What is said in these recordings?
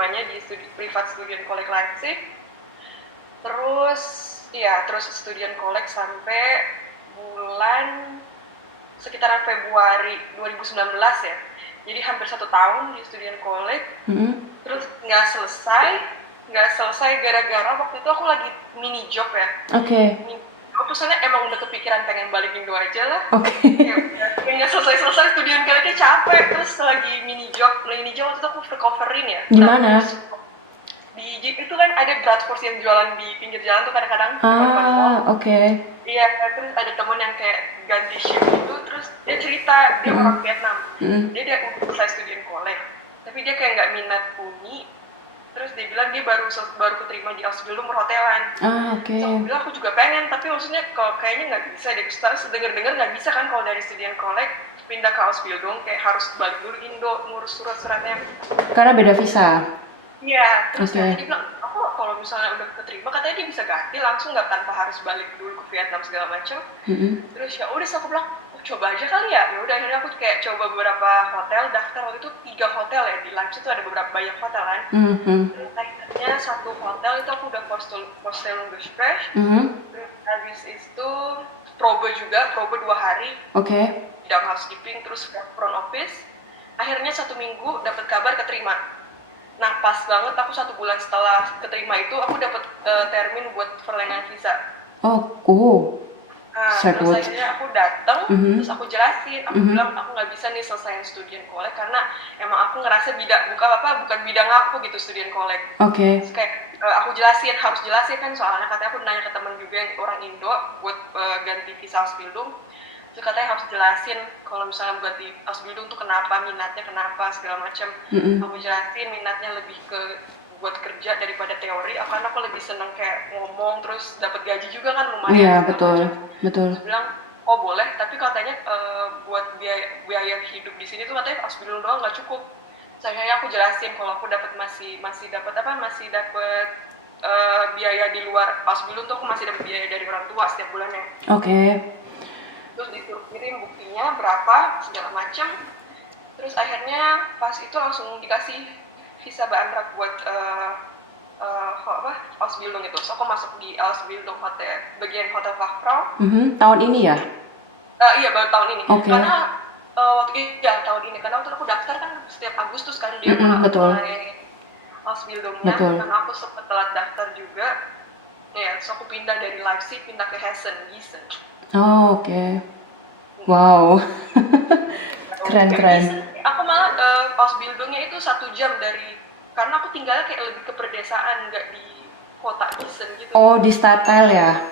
keterimanya di privat student college Leipzig. Terus student college sampai bulan sekitaran Februari 2019 ya. Jadi hampir 1 tahun di student college. Terus nggak selesai gara-gara waktu itu aku lagi mini job ya. Aku soalnya emang udah kepikiran pengen balik Indo aja lah. Nggak selesai student college-nya capek. Terus lagi mini job waktu itu aku recoverin ya. Di mana? Itu kan ada Bratwurst yang jualan di pinggir jalan tuh kadang-kadang. Iya, terus ada temen yang kayak ganti shift gitu, terus dia cerita dia orang Vietnam. Dia udah selesai student college, tapi dia kayak nggak minat uni. Terus dia bilang dia baru keterima di Ausbildung perhotelan. Terus aku bilang aku juga pengen, tapi maksudnya kalau kayaknya nggak bisa deh. Terus dengar nggak bisa kan kalau dari student college pindah ke Ausbildung, kayak harus balik dulu Indo ngurus surat-suratnya. Karena beda visa. Iya, terus dia bilang, aku kalau misalnya udah keterima, katanya dia bisa ganti langsung nggak tanpa harus balik dulu ke Vietnam segala macam. Terus ya udah, aku bilang, coba aja kali ya. Ya udah akhirnya aku kayak coba beberapa hotel, daftar waktu itu 3 hotel ya di Leipzig tuh ada beberapa banyak hotel kan. Terus akhirnya 1 hotel itu aku udah Vorstellungsgespräch. Terus habis itu probe 2 hari. Bidang housekeeping, terus front office. Akhirnya 1 minggu dapat kabar keterima. Nah pas banget aku 1 bulan setelah keterima itu aku dapat termin buat perlengkapan visa. Terus akhirnya aku datang, terus aku jelasin, aku bilang aku nggak bisa nih selesai student college karena emang aku ngerasa bukan bidang aku gitu student college. Terus kayak aku harus jelasin kan, soalnya katanya aku nanya ke temen juga yang orang Indo buat ganti visa Ausbildung. Terus katanya harus jelasin kalau misalnya ganti Ausbildung tuh kenapa, minatnya kenapa, segala macam. Aku jelasin minatnya lebih ke buat kerja daripada teori, karena aku lebih seneng kayak ngomong, terus dapat gaji juga kan lumayan. Iya, betul. Terus bilang, oh boleh, tapi katanya buat biaya hidup di sini tuh katanya Ausbildung doang nggak cukup. Saya aku jelasin kalau aku masih dapat biaya di luar Ausbildung tuh, aku masih dapat biaya dari orang tua setiap bulannya. Terus disuruh kirim buktinya berapa segala macam. Terus akhirnya pas itu langsung dikasih visa beantrag buat Ausbildung itu. So aku masuk di Ausbildung hotel, bagian hotel Fachfrau. Tahun ini ya? Iya, baru tahun ini. Karena tahun ini, karena waktu aku daftar kan setiap Agustus kan dia mulai Ausbildungnya. Karena aku sempat telat daftar juga. Ya, so aku pindah dari Leipzig pindah ke Gießen. Wow. Keren. Aku malah Ausbildungnya itu 1 jam karena aku tinggalnya kayak lebih ke pedesaan, nggak di kota Gießen gitu. Di Stadtteil ya?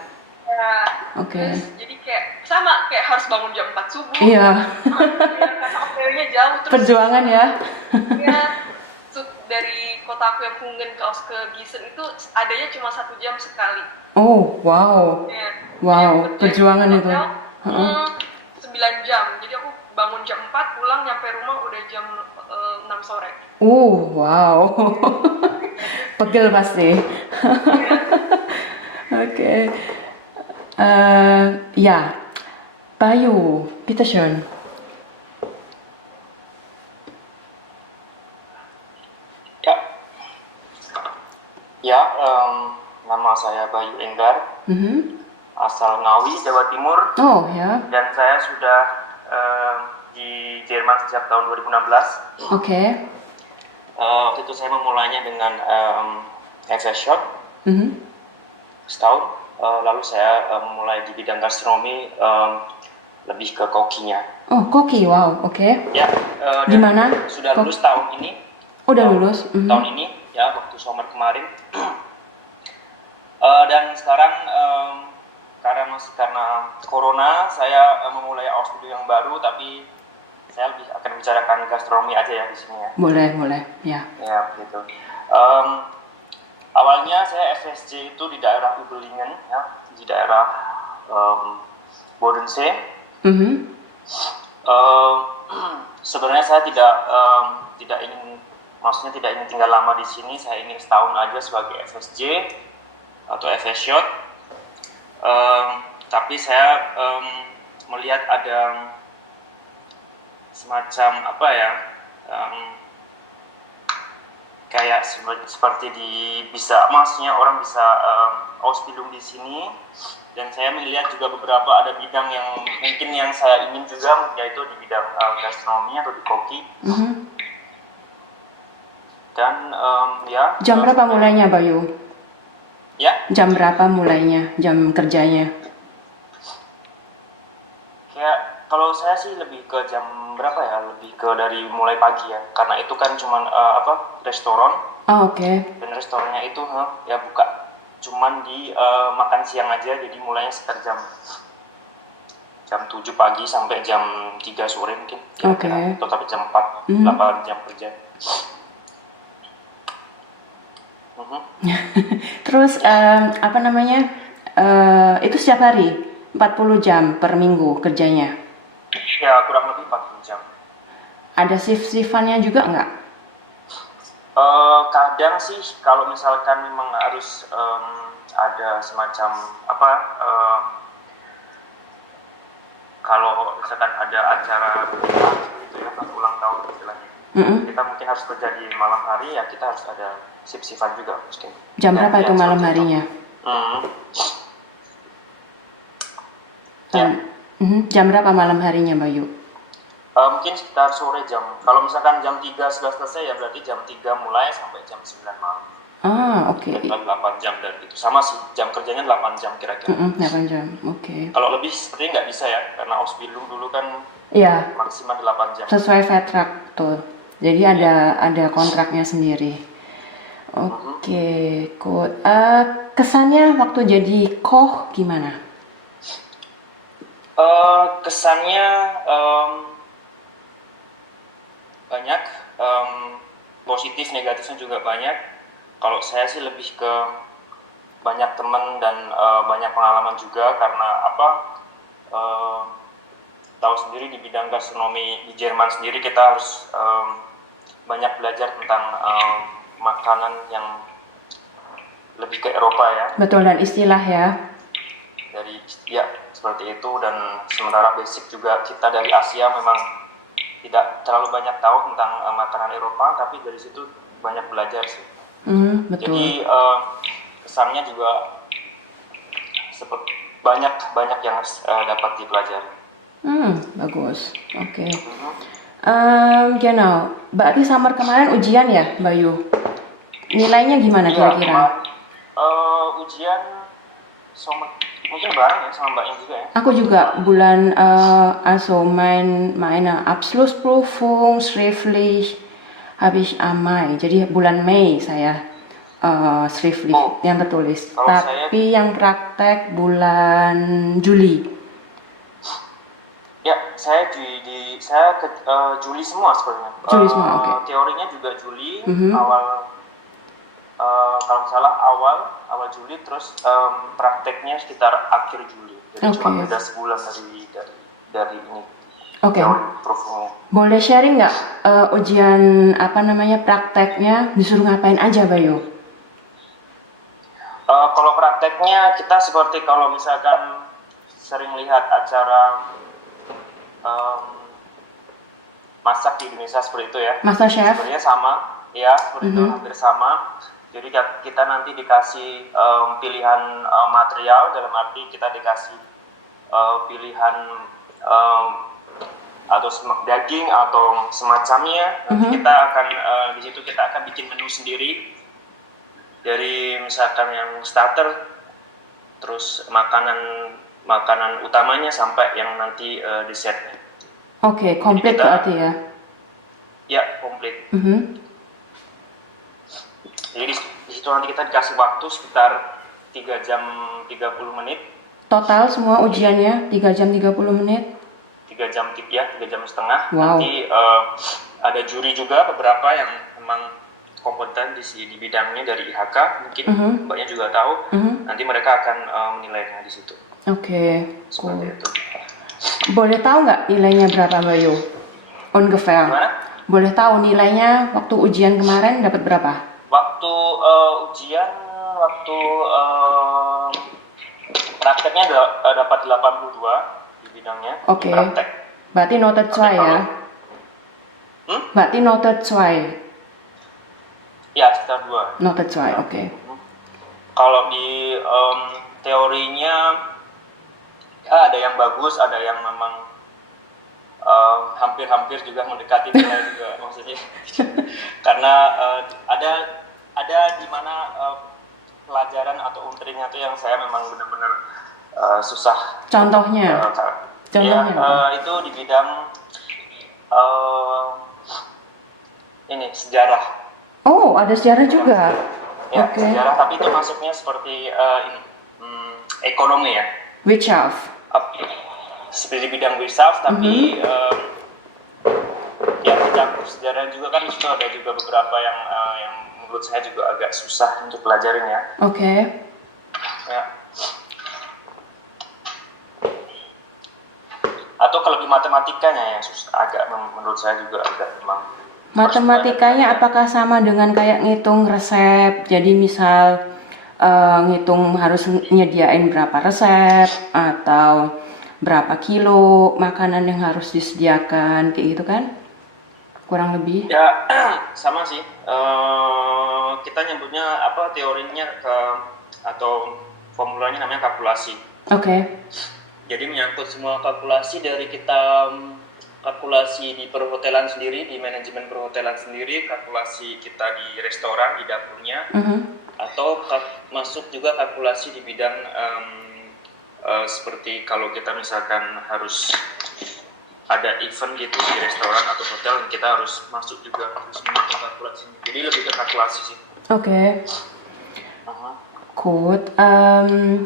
Terus jadi kayak sama, kayak harus bangun jam 4 subuh. Iya. Karena hotelnya jauh. Terus perjuangan ya. Iya. Dari kota aku yang Hungen ke Gießen itu adanya cuma 1 jam sekali. Wow. Perjuangan itu. 9 jam. Jadi aku bangun jam 4, pulang nyampe rumah udah jam 6 sore. Wow. Pegel pasti. Ja, Bayu, bitteschön. Nama saya Bayu Enggar, asal Ngawi, Jawa Timur. Dan saya sudah di Jerman sejak tahun 2016. Waktu itu saya memulainya dengan FS-Shot setahun. Lalu saya memulai di bidang gastronomi, lebih ke kokinya. Koki, wow, Ya, di mana? Sudah lulus tahun ini. Udah lulus? Tahun ini, ya, waktu summer kemarin. Dan sekarang karena corona, saya memulai Ausbildung yang baru, tapi saya lebih akan bicarakan gastronomi aja ya di sini ya. Boleh, ya. Ya, begitu. Awalnya saya FSJ itu di daerah Ubelingen, ya, di daerah Bodensee. Sebenarnya saya tidak ingin tinggal lama di sini. Saya ingin setahun aja sebagai FSJ atau FS-Shot. Tapi saya melihat ada semacam kayak seperti bisa maksudnya orang bisa Ausbildung di sini, dan saya melihat juga beberapa ada bidang yang mungkin yang saya ingin juga, yaitu di bidang gastronomi atau di koki. Dan ya. Jam berapa mulainya, Bayu? Ya. Jam berapa mulainya? Jam kerjanya? Kayak kalau saya sih lebih ke jam berapa ya? Lebih ke dari mulai pagi ya, karena itu kan cuman restoran. Oh, oke. Dan restorannya itu ya buka cuman di makan siang aja, jadi mulainya sekitar jam 7 pagi sampai jam 3 sore mungkin. Oke. Atau sampai jam 4, 8 jam kerja. Terus apa namanya? Itu setiap hari 40 jam per minggu kerjanya? Ya, kurang lebih 40 jam. Ada shift-shiftannya juga nggak? Kadang sih kalau misalkan memang harus ada semacam kalau misalkan ada acara gitu ya, ulang tahun istilahnya, kita mungkin harus kerja di malam hari, ya kita harus ada shift-shiftan juga mungkin. Jam berapa itu malam harinya? Jam berapa malam harinya, Bayu? Mungkin sekitar sore kalau misalkan jam 3 sudah selesai, ya berarti jam 3 mulai sampai jam 9 malam. Oke. 8 jam dari itu. Sama sih, jam kerjanya 8 jam kira-kira. 8 jam, oke. Kalau lebih sepertinya nggak bisa ya, karena Ausbildung dulu kan Iya. maksimal 8 jam. Sesuai Vertrag tuh. Jadi ada kontraknya sendiri. Oke, cool. Kesannya waktu jadi koch gimana? Kesannya banyak, positif negatifnya juga banyak. Kalau saya sih lebih ke banyak teman dan banyak pengalaman juga, karena tahu sendiri di bidang gastronomi di Jerman sendiri kita harus banyak belajar tentang makanan yang lebih ke Eropa ya. Betul, dan istilah ya. Seperti itu. Dan sementara basic juga kita dari Asia memang tidak terlalu banyak tahu tentang makanan Eropa, tapi dari situ banyak belajar sih. Betul. Jadi kesannya juga banyak yang dapat dipelajari. Bagus. Oke. Genau. Berarti summer kemarin ujian ya, Bayu? Nilainya gimana kira-kira? Ujian mungkin bareng ya sama Mbaknya juga ya. Aku juga bulan also meine Abschlussprüfung schriftlich habe ich am Mai. Jadi bulan Mei saya schriftlich yang tertulis. Tapi yang praktek bulan Juli. Ya, saya ke Juli semua sebenarnya. Juli semua, oke. Teorinya juga Juli, awal kalau salah awal Juli, terus prakteknya sekitar akhir Juli. Jadi cuma beda sebulan dari ini. Oke. Boleh sharing nggak ujian prakteknya disuruh ngapain aja, Bayu? Kalau prakteknya kita seperti kalau misalkan sering lihat acara masak di Indonesia seperti itu ya. Master Chef. Sebenarnya sama, ya seperti itu, hampir sama. Jadi kita nanti dikasih pilihan material, dalam arti kita dikasih pilihan atau daging atau semacamnya. Nanti kita akan di situ kita akan bikin menu sendiri, dari misalkan yang starter, terus makanan utamanya sampai yang nanti dessertnya. Oke, komplit berarti ya? Ya, komplit. Jadi di situ nanti kita dikasih waktu sekitar 3 jam 30 menit. Total semua ujiannya 3 jam 30 menit? 3 jam, ya, 3 jam setengah. Wow. Nanti ada juri juga beberapa yang memang kompeten di bidangnya dari IHK, mungkin Mbaknya juga tahu. Nanti mereka akan menilainya di situ. Oke, seperti itu. Boleh tahu nggak nilainya berapa, Bayu? Ungefähr. Gimana? Boleh tahu nilainya waktu ujian kemarin dapat berapa? Waktu ujian, prakteknya dapat 82 di bidangnya. Oke. Praktek. Berarti noted 2 ya? Berarti noted 2. Ya, sekitar 2. Noted 2, oke. Kalau di teorinya ya, ada yang bagus, ada yang memang hampir-hampir juga mendekati nilai juga maksudnya. Karena ada di mana pelajaran atau untringnya itu yang saya memang benar-benar susah. Contohnya? Contohnya itu di bidang ini sejarah. Oh, ada sejarah juga. Ya, Oke. sejarah, tapi itu masuknya seperti ekonomi ya. Wirtschaft. Seperti bidang wirtschaft, tapi ya bidang sejarah juga kan itu ada juga beberapa yang menurut saya juga agak susah untuk pelajarin ya. Oke. Ya. Atau kalau di matematikanya yang susah, agak menurut saya juga agak memang. Matematikanya apakah sama dengan kayak ngitung resep? Jadi misal ngitung harus nyediain berapa resep atau berapa kilo makanan yang harus disediakan kayak gitu kan? Kurang lebih. Ya sama sih. Kita nyebutnya apa teorinya atau formulanya namanya kalkulasi. Oke. Jadi menyangkut semua kalkulasi dari kita kalkulasi di perhotelan sendiri, di manajemen perhotelan sendiri, kalkulasi kita di restoran, di dapurnya, atau masuk juga kalkulasi di bidang seperti kalau kita misalkan harus ada event gitu di restoran atau hotel, kita harus masuk juga harus menghitung kalkulasi. Jadi lebih ke kalkulasi sih. Oke. Gut,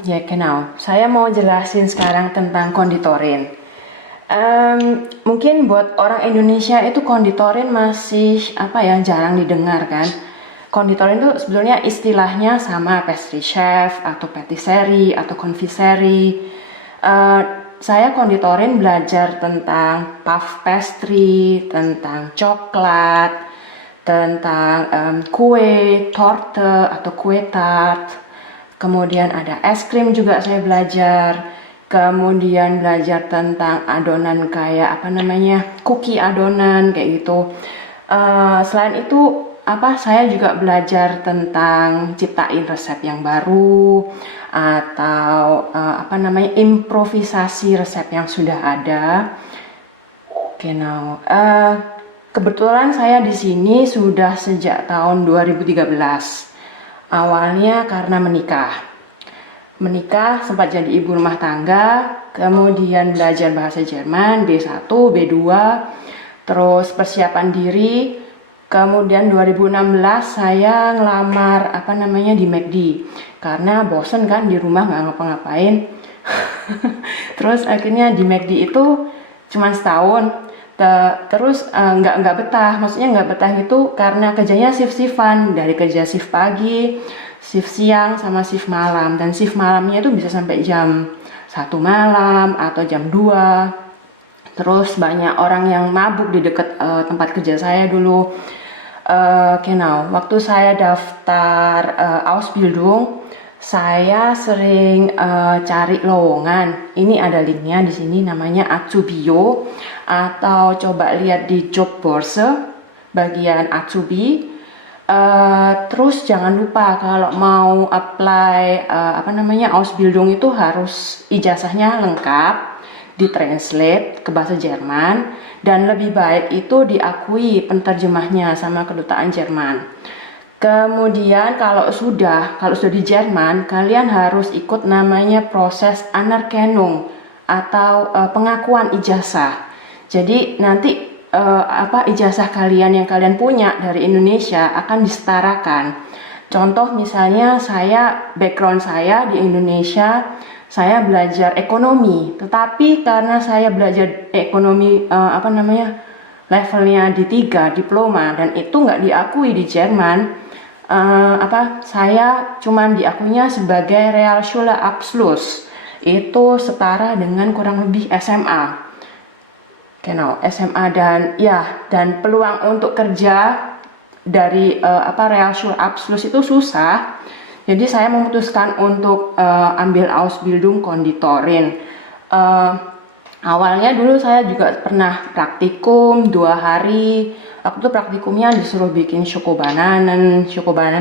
ya genau. Saya mau jelasin sekarang tentang konditorin. Mungkin buat orang Indonesia itu konditorin masih jarang didengar kan. Konditorin itu sebetulnya istilahnya sama pastry chef atau patisserie atau confiserie. Saya konditorin belajar tentang puff pastry, tentang coklat, tentang kue, torte atau kue tart. Kemudian ada es krim juga saya belajar. Kemudian belajar tentang adonan kayak cookie adonan kayak gitu. Selain itu saya juga belajar tentang ciptain resep yang baru atau improvisasi resep yang sudah ada. Genau. Kebetulan saya di sini sudah sejak tahun 2013. Awalnya karena menikah sempat jadi ibu rumah tangga, kemudian belajar bahasa Jerman B1, B2, terus persiapan diri, kemudian 2016 saya ngelamar di McD karena bosen kan di rumah nggak ngapa-ngapain. Terus akhirnya di McD itu cuma setahun, terus nggak betah, maksudnya nggak betah itu karena kerjanya shift-shiftan, dari kerja shift pagi, shift siang sama shift malam, dan shift malamnya itu bisa sampai jam 1 malam atau jam 2. Terus banyak orang yang mabuk di dekat tempat kerja saya dulu. Genau, waktu saya daftar Ausbildung, saya sering cari lowongan. Ini ada linknya di sini, namanya Azubio, atau coba lihat di job Börse bagian Azubi. Terus jangan lupa kalau mau apply Ausbildung itu harus ijazahnya lengkap, ditranslate ke bahasa Jerman, dan lebih baik itu diakui penerjemahnya sama kedutaan Jerman. Kemudian kalau sudah di Jerman, kalian harus ikut namanya proses Anerkennung atau pengakuan ijazah. Jadi nanti ijazah kalian yang kalian punya dari Indonesia akan disetarakan. Contoh misalnya background saya di Indonesia, saya belajar ekonomi, tetapi karena saya belajar ekonomi levelnya di 3 diploma dan itu nggak diakui di Jerman, saya cuman diakuinya sebagai Realschulabschluss, itu setara dengan kurang lebih SMA. Genau, SMA dan peluang untuk kerja dari Realschulabschluss itu susah. Jadi saya memutuskan untuk ambil Ausbildung Konditorin. Awalnya dulu saya juga pernah praktikum 2 hari waktu itu praktikumnya disuruh bikin Schokobananen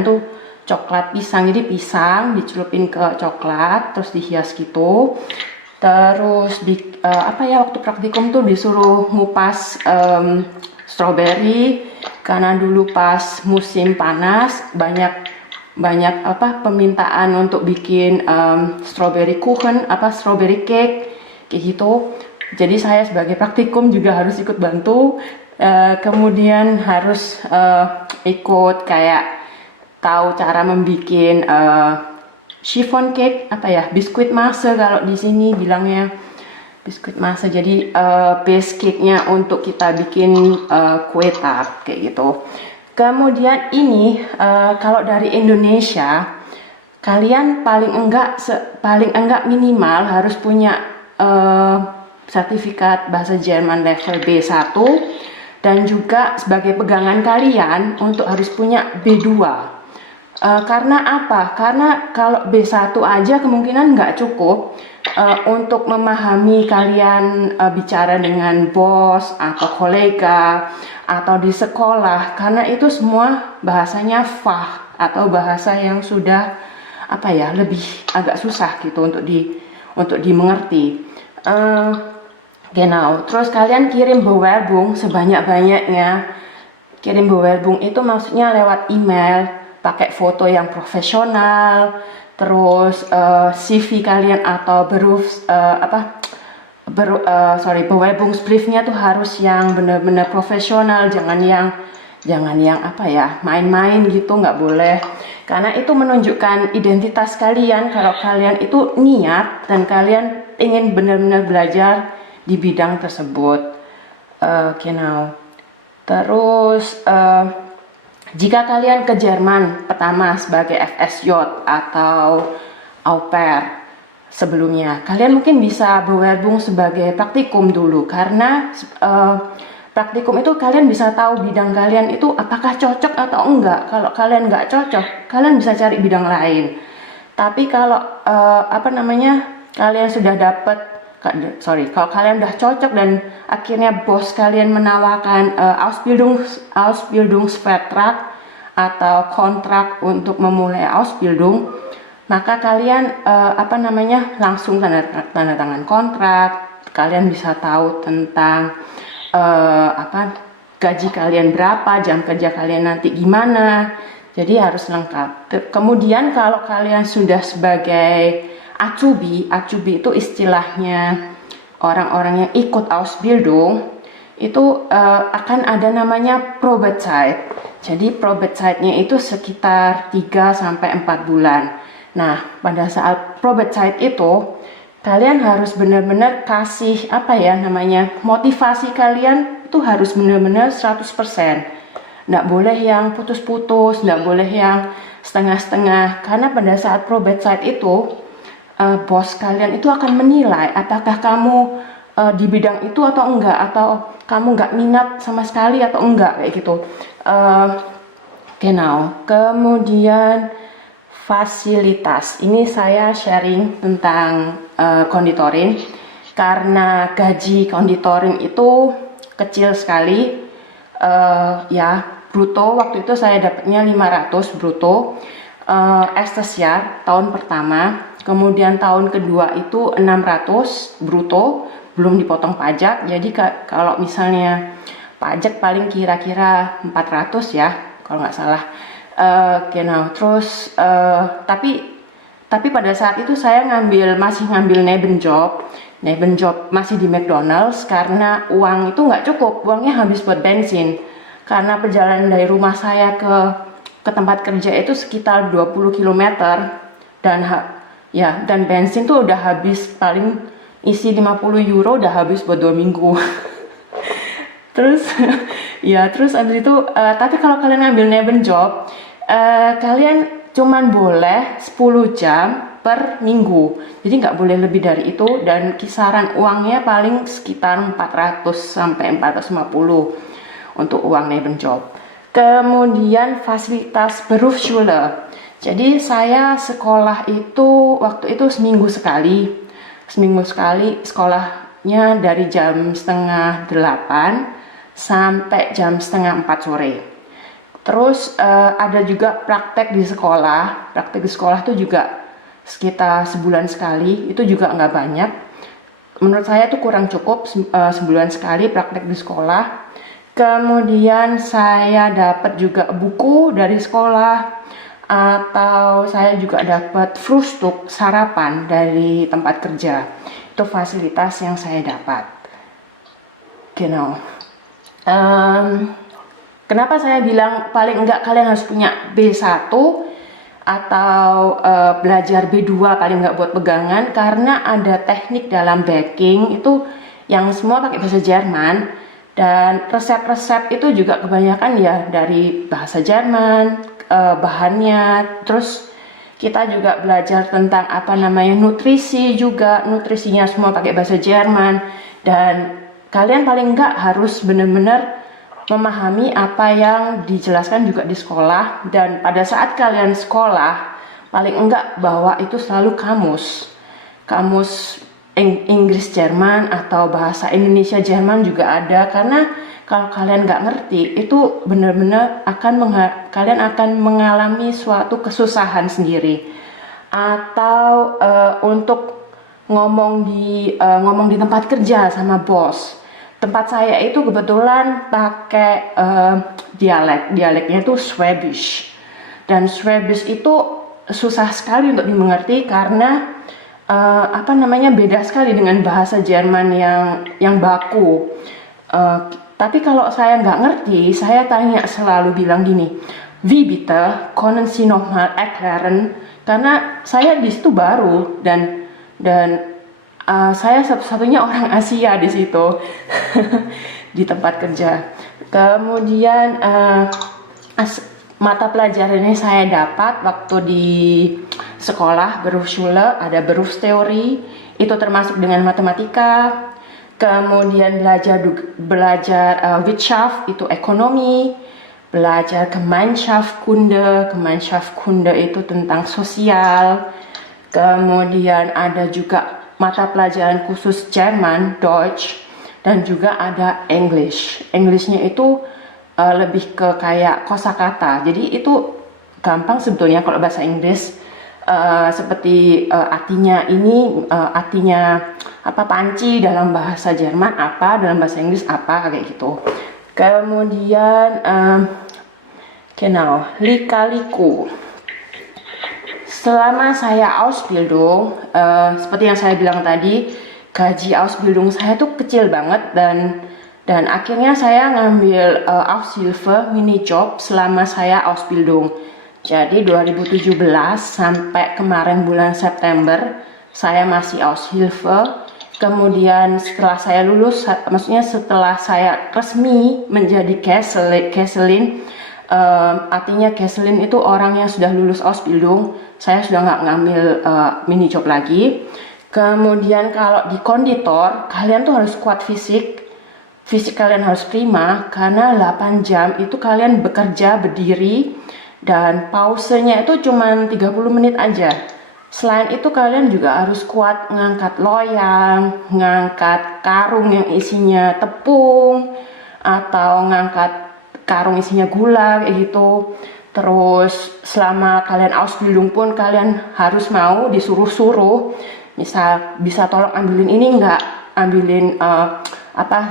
tuh coklat pisang, jadi pisang dicelupin ke coklat terus dihias gitu. Terus waktu praktikum tuh disuruh ngupas strawberry karena dulu pas musim panas banyak permintaan untuk bikin strawberry kuchen, strawberry cake kayak gitu. Jadi saya sebagai praktikum juga harus ikut bantu, kemudian harus ikut kayak tahu cara membuat chiffon cake, biskuit masa kalau di sini bilangnya biskuit masa. Jadi base cake-nya untuk kita bikin kue tart kayak gitu. Kemudian ini kalau dari Indonesia, kalian paling enggak minimal harus punya sertifikat bahasa Jerman level B1 dan juga sebagai pegangan kalian untuk harus punya B2. Karena apa? Karena kalau B1 aja kemungkinan nggak cukup untuk memahami kalian bicara dengan bos atau kolega atau di sekolah, karena itu semua bahasanya fach atau bahasa yang sudah lebih agak susah gitu untuk dimengerti. Genau. Terus kalian kirim Bewerbung sebanyak-banyaknya. Kirim Bewerbung itu maksudnya lewat email, pakai foto yang profesional, terus CV kalian atau Bewerbungsbriefnya tuh harus yang benar-benar profesional, jangan yang main-main gitu, nggak boleh. Karena itu menunjukkan identitas kalian kalau kalian itu niat dan kalian ingin benar-benar belajar di bidang tersebut. Genau. Terus jika kalian ke Jerman pertama sebagai FSJ atau au pair sebelumnya, kalian mungkin bisa Bewerbung sebagai praktikum dulu, karena praktikum itu kalian bisa tahu bidang kalian itu apakah cocok atau enggak. Kalau kalian nggak cocok, kalian bisa cari bidang lain. Tapi kalau kalian sudah kalau kalian udah cocok dan akhirnya bos kalian menawarkan Ausbildungsvertrag atau kontrak untuk memulai Ausbildung, maka kalian langsung tanda tangan kontrak. Kalian bisa tahu tentang gaji kalian berapa, jam kerja kalian nanti gimana. Jadi harus lengkap. Kemudian kalau kalian sudah sebagai Azubi itu istilahnya orang-orang yang ikut Ausbildung, itu akan ada namanya Probezeit. Jadi Probezeit-nya itu sekitar 3-4 bulan. Nah, pada saat Probezeit itu kalian harus benar-benar kasih motivasi kalian itu harus benar-benar 100%. Nggak boleh yang putus-putus, nggak boleh yang setengah-setengah, karena pada saat Probezeit itu bos kalian itu akan menilai apakah kamu di bidang itu atau enggak, atau kamu nggak minat sama sekali atau enggak kayak gitu. Genau. Kemudian fasilitas. Ini saya sharing tentang konditorin, karena gaji konditorin itu kecil sekali. Bruto waktu itu saya dapatnya 500 bruto. Erstes Jahr tahun pertama. Kemudian tahun kedua itu 600 bruto, belum dipotong pajak. Jadi kalau misalnya pajak paling kira-kira 400 ya, kalau nggak salah. Genau. Terus tapi pada saat itu saya masih ngambil Nebenjob masih di McDonald's, karena uang itu nggak cukup, uangnya habis buat bensin. Karena perjalanan dari rumah saya ke tempat kerja itu sekitar 20 km dan bensin tuh udah habis, paling isi 50 euro udah habis buat 2 minggu. terus abis itu tapi kalau kalian ngambil Nebenjob, kalian cuman boleh 10 jam per minggu, jadi nggak boleh lebih dari itu, dan kisaran uangnya paling sekitar 400 sampai 450 untuk uang Nebenjob. Kemudian fasilitas Berufsschule. Jadi saya sekolah itu waktu itu seminggu sekali sekolahnya, dari jam 7:30 sampai jam setengah 4 sore. Terus ada juga praktek di sekolah. Praktek di sekolah itu juga sekitar sebulan sekali, itu juga nggak banyak. Menurut saya itu kurang cukup, sebulan sekali praktek di sekolah. Kemudian saya dapat juga buku dari sekolah, atau saya juga dapat frustuk sarapan dari tempat kerja. Itu fasilitas yang saya dapat. Genau. Kenapa saya bilang paling enggak kalian harus punya B1 atau belajar B2 paling enggak buat pegangan, karena ada teknik dalam baking itu yang semua pakai bahasa Jerman, dan resep-resep itu juga kebanyakan ya dari bahasa Jerman, bahannya. Terus kita juga belajar tentang apa namanya nutrisi juga, nutrisinya semua pakai bahasa Jerman, dan kalian paling enggak harus benar-benar memahami apa yang dijelaskan juga di sekolah. Dan pada saat kalian sekolah, paling enggak bawa itu selalu kamus Inggris Jerman atau bahasa Indonesia Jerman juga ada, karena kalau kalian nggak ngerti itu benar-benar kalian akan mengalami suatu kesusahan sendiri. Atau untuk ngomong di tempat kerja sama bos. Tempat saya itu kebetulan pakai dialeknya itu Schwäbisch, dan Schwäbisch itu susah sekali untuk dimengerti karena beda sekali dengan bahasa Jerman yang baku. Tapi kalau saya nggak ngerti, saya tanya, selalu bilang gini, wie bitte, können Sie noch mal erklären? Karena saya di situ baru, dan saya satu-satunya orang Asia di situ di tempat kerja. Kemudian mata pelajaran ini saya dapat waktu di sekolah Berufsschule, ada Berufstheorie, itu termasuk dengan matematika. Kemudian belajar Wirtschaft, itu ekonomi. Belajar Gemeinschaftskunde itu tentang sosial. Kemudian ada juga mata pelajaran khusus Jerman, Deutsch, dan juga ada English. Englishnya itu lebih ke kayak kosakata. Jadi itu gampang sebetulnya kalau bahasa Inggris. Seperti artinya apa, panci dalam bahasa Jerman apa, dalam bahasa Inggris apa, kayak gitu. Kemudian genau, lika-liku. Selama saya Ausbildung, seperti yang saya bilang tadi, gaji Ausbildung saya tuh kecil banget, dan akhirnya saya ngambil Aushilfe minijob selama saya Ausbildung. Jadi 2017 sampai kemarin bulan September saya masih Aushilfe. Kemudian setelah saya lulus, maksudnya setelah saya resmi menjadi Kesselin, artinya Kesselin itu orang yang sudah lulus Ausbildung. Saya sudah nggak ngambil mini job lagi. Kemudian kalau di konditor, kalian tuh harus kuat fisik kalian harus prima, karena 8 jam itu kalian bekerja berdiri, dan pausenya itu cuma 30 menit aja. Selain itu kalian juga harus kuat ngangkat loyang, ngangkat karung yang isinya tepung, atau ngangkat karung isinya gula kayak gitu. Terus selama kalian Ausbildung pun kalian harus mau disuruh-suruh, misal bisa tolong ambilin ini enggak, ambilin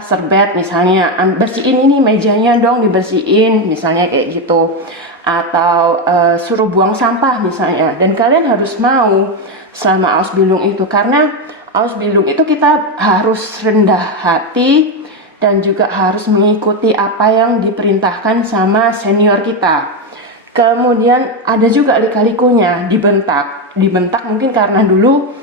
serbet misalnya, bersihin ini mejanya dong, dibersihin misalnya kayak gitu, atau suruh buang sampah misalnya. Dan kalian harus mau selama Ausbildung itu, karena Ausbildung itu kita harus rendah hati dan juga harus mengikuti apa yang diperintahkan sama senior kita. Kemudian ada juga lika-likunya, dibentak mungkin karena dulu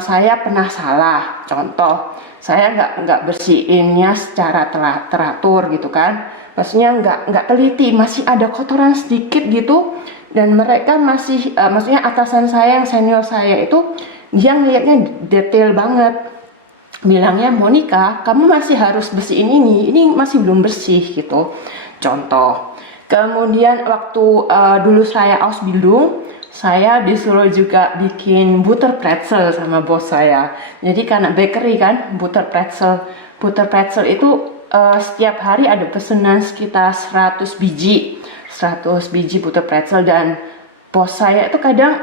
saya pernah salah. Contoh, saya nggak bersihinnya secara teratur gitu kan, maksudnya nggak teliti, masih ada kotoran sedikit gitu, dan mereka masih maksudnya atasan saya yang senior saya itu dia ngeliatnya detail banget, bilangnya, Monica, kamu masih harus bersihin ini masih belum bersih gitu, contoh. Kemudian waktu dulu saya Ausbildung, saya disuruh juga bikin Butterpretzel sama bos saya. Jadi karena bakery kan, Butterpretzel itu setiap hari ada pesanan sekitar 100 biji butter pretzel, dan bos saya itu kadang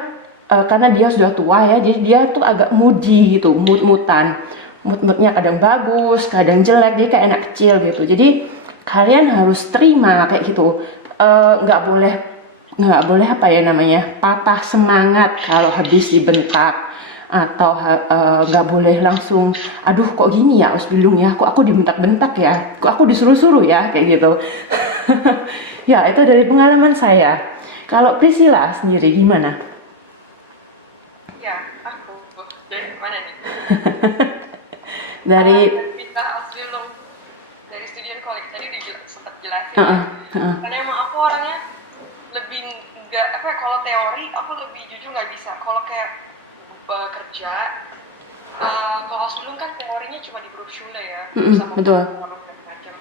karena dia sudah tua ya, jadi dia tuh agak moody gitu, moodnya kadang bagus, kadang jelek, dia kayak anak kecil gitu. Jadi kalian harus terima kayak gitu. Nggak boleh apa ya namanya, patah semangat kalau habis dibentak, atau nggak boleh langsung aduh kok gini ya Usbilung ya, kok aku dibentak-bentak ya, kok aku disuruh-suruh ya, kayak gitu. Ya itu dari pengalaman saya. Kalau Priscilla sendiri gimana? Ya, aku dari mana nih? Dari Pindah Ausbildung dari Student College tadi udah sempat jelasin. Karena emang aku orangnya lebih nggak apa ya, kalau teori aku lebih jujur nggak bisa. Kalau kayak bekerja, kalau Ausbildung kan teorinya cuma di Berufsschule ya, sama betul. macam.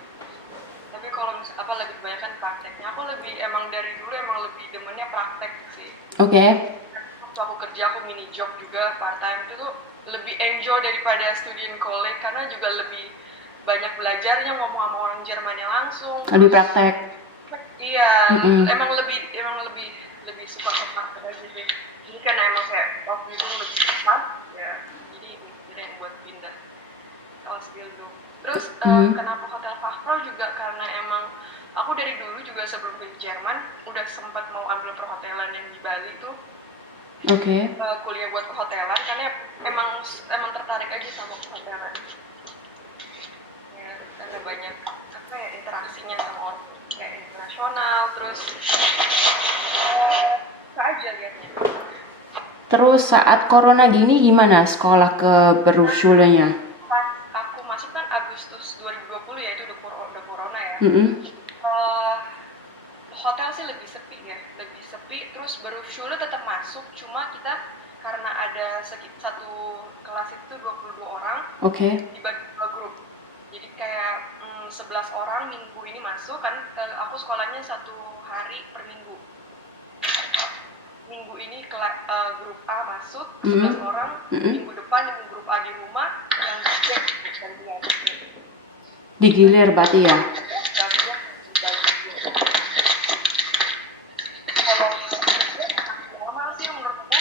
Tapi kalau apa lebih banyak kan prakteknya. Aku lebih emang dari dulu emang lebih demennya praktek sih. Oke. Waktu aku kerja, aku mini job juga part time, itu tuh lebih enjoy daripada student college karena juga lebih banyak belajarnya, ngomong sama orang Jermannya langsung. Lebih praktek. Iya, emang lebih suka ke praktek aja sih. Jadi kan emang kayak waktu itu lebih cepat ya, jadi yang buat pindah ke Ausbildung. Terus kenapa Hotel Fachfrau juga karena emang aku dari dulu juga sebelum ke Jerman udah sempat mau ambil perhotelan yang di Bali tuh. Oke. Kuliah buat perhotelan karena emang tertarik aja sama perhotelan. Ya, karena banyak apa ya interaksinya sama orang kayak internasional, terus aja liatnya. Terus saat corona gini gimana sekolah ke Berufsschule-nya? Pas aku masuk kan Agustus 2020 ya, itu udah corona ya. Hotel sih lebih sepi ya, lebih sepi. Terus Berufsschule tetap masuk, cuma kita karena ada satu kelas itu 22 orang, dibagi 2 grup. Jadi kayak 11 orang minggu ini masuk kan, aku sekolahnya 1 hari per minggu. Minggu ini grup A masuk 11 orang, minggu depan yang grup A di rumah, yang gantian. Digilir berarti ya? Kalau normal sih menurut aku,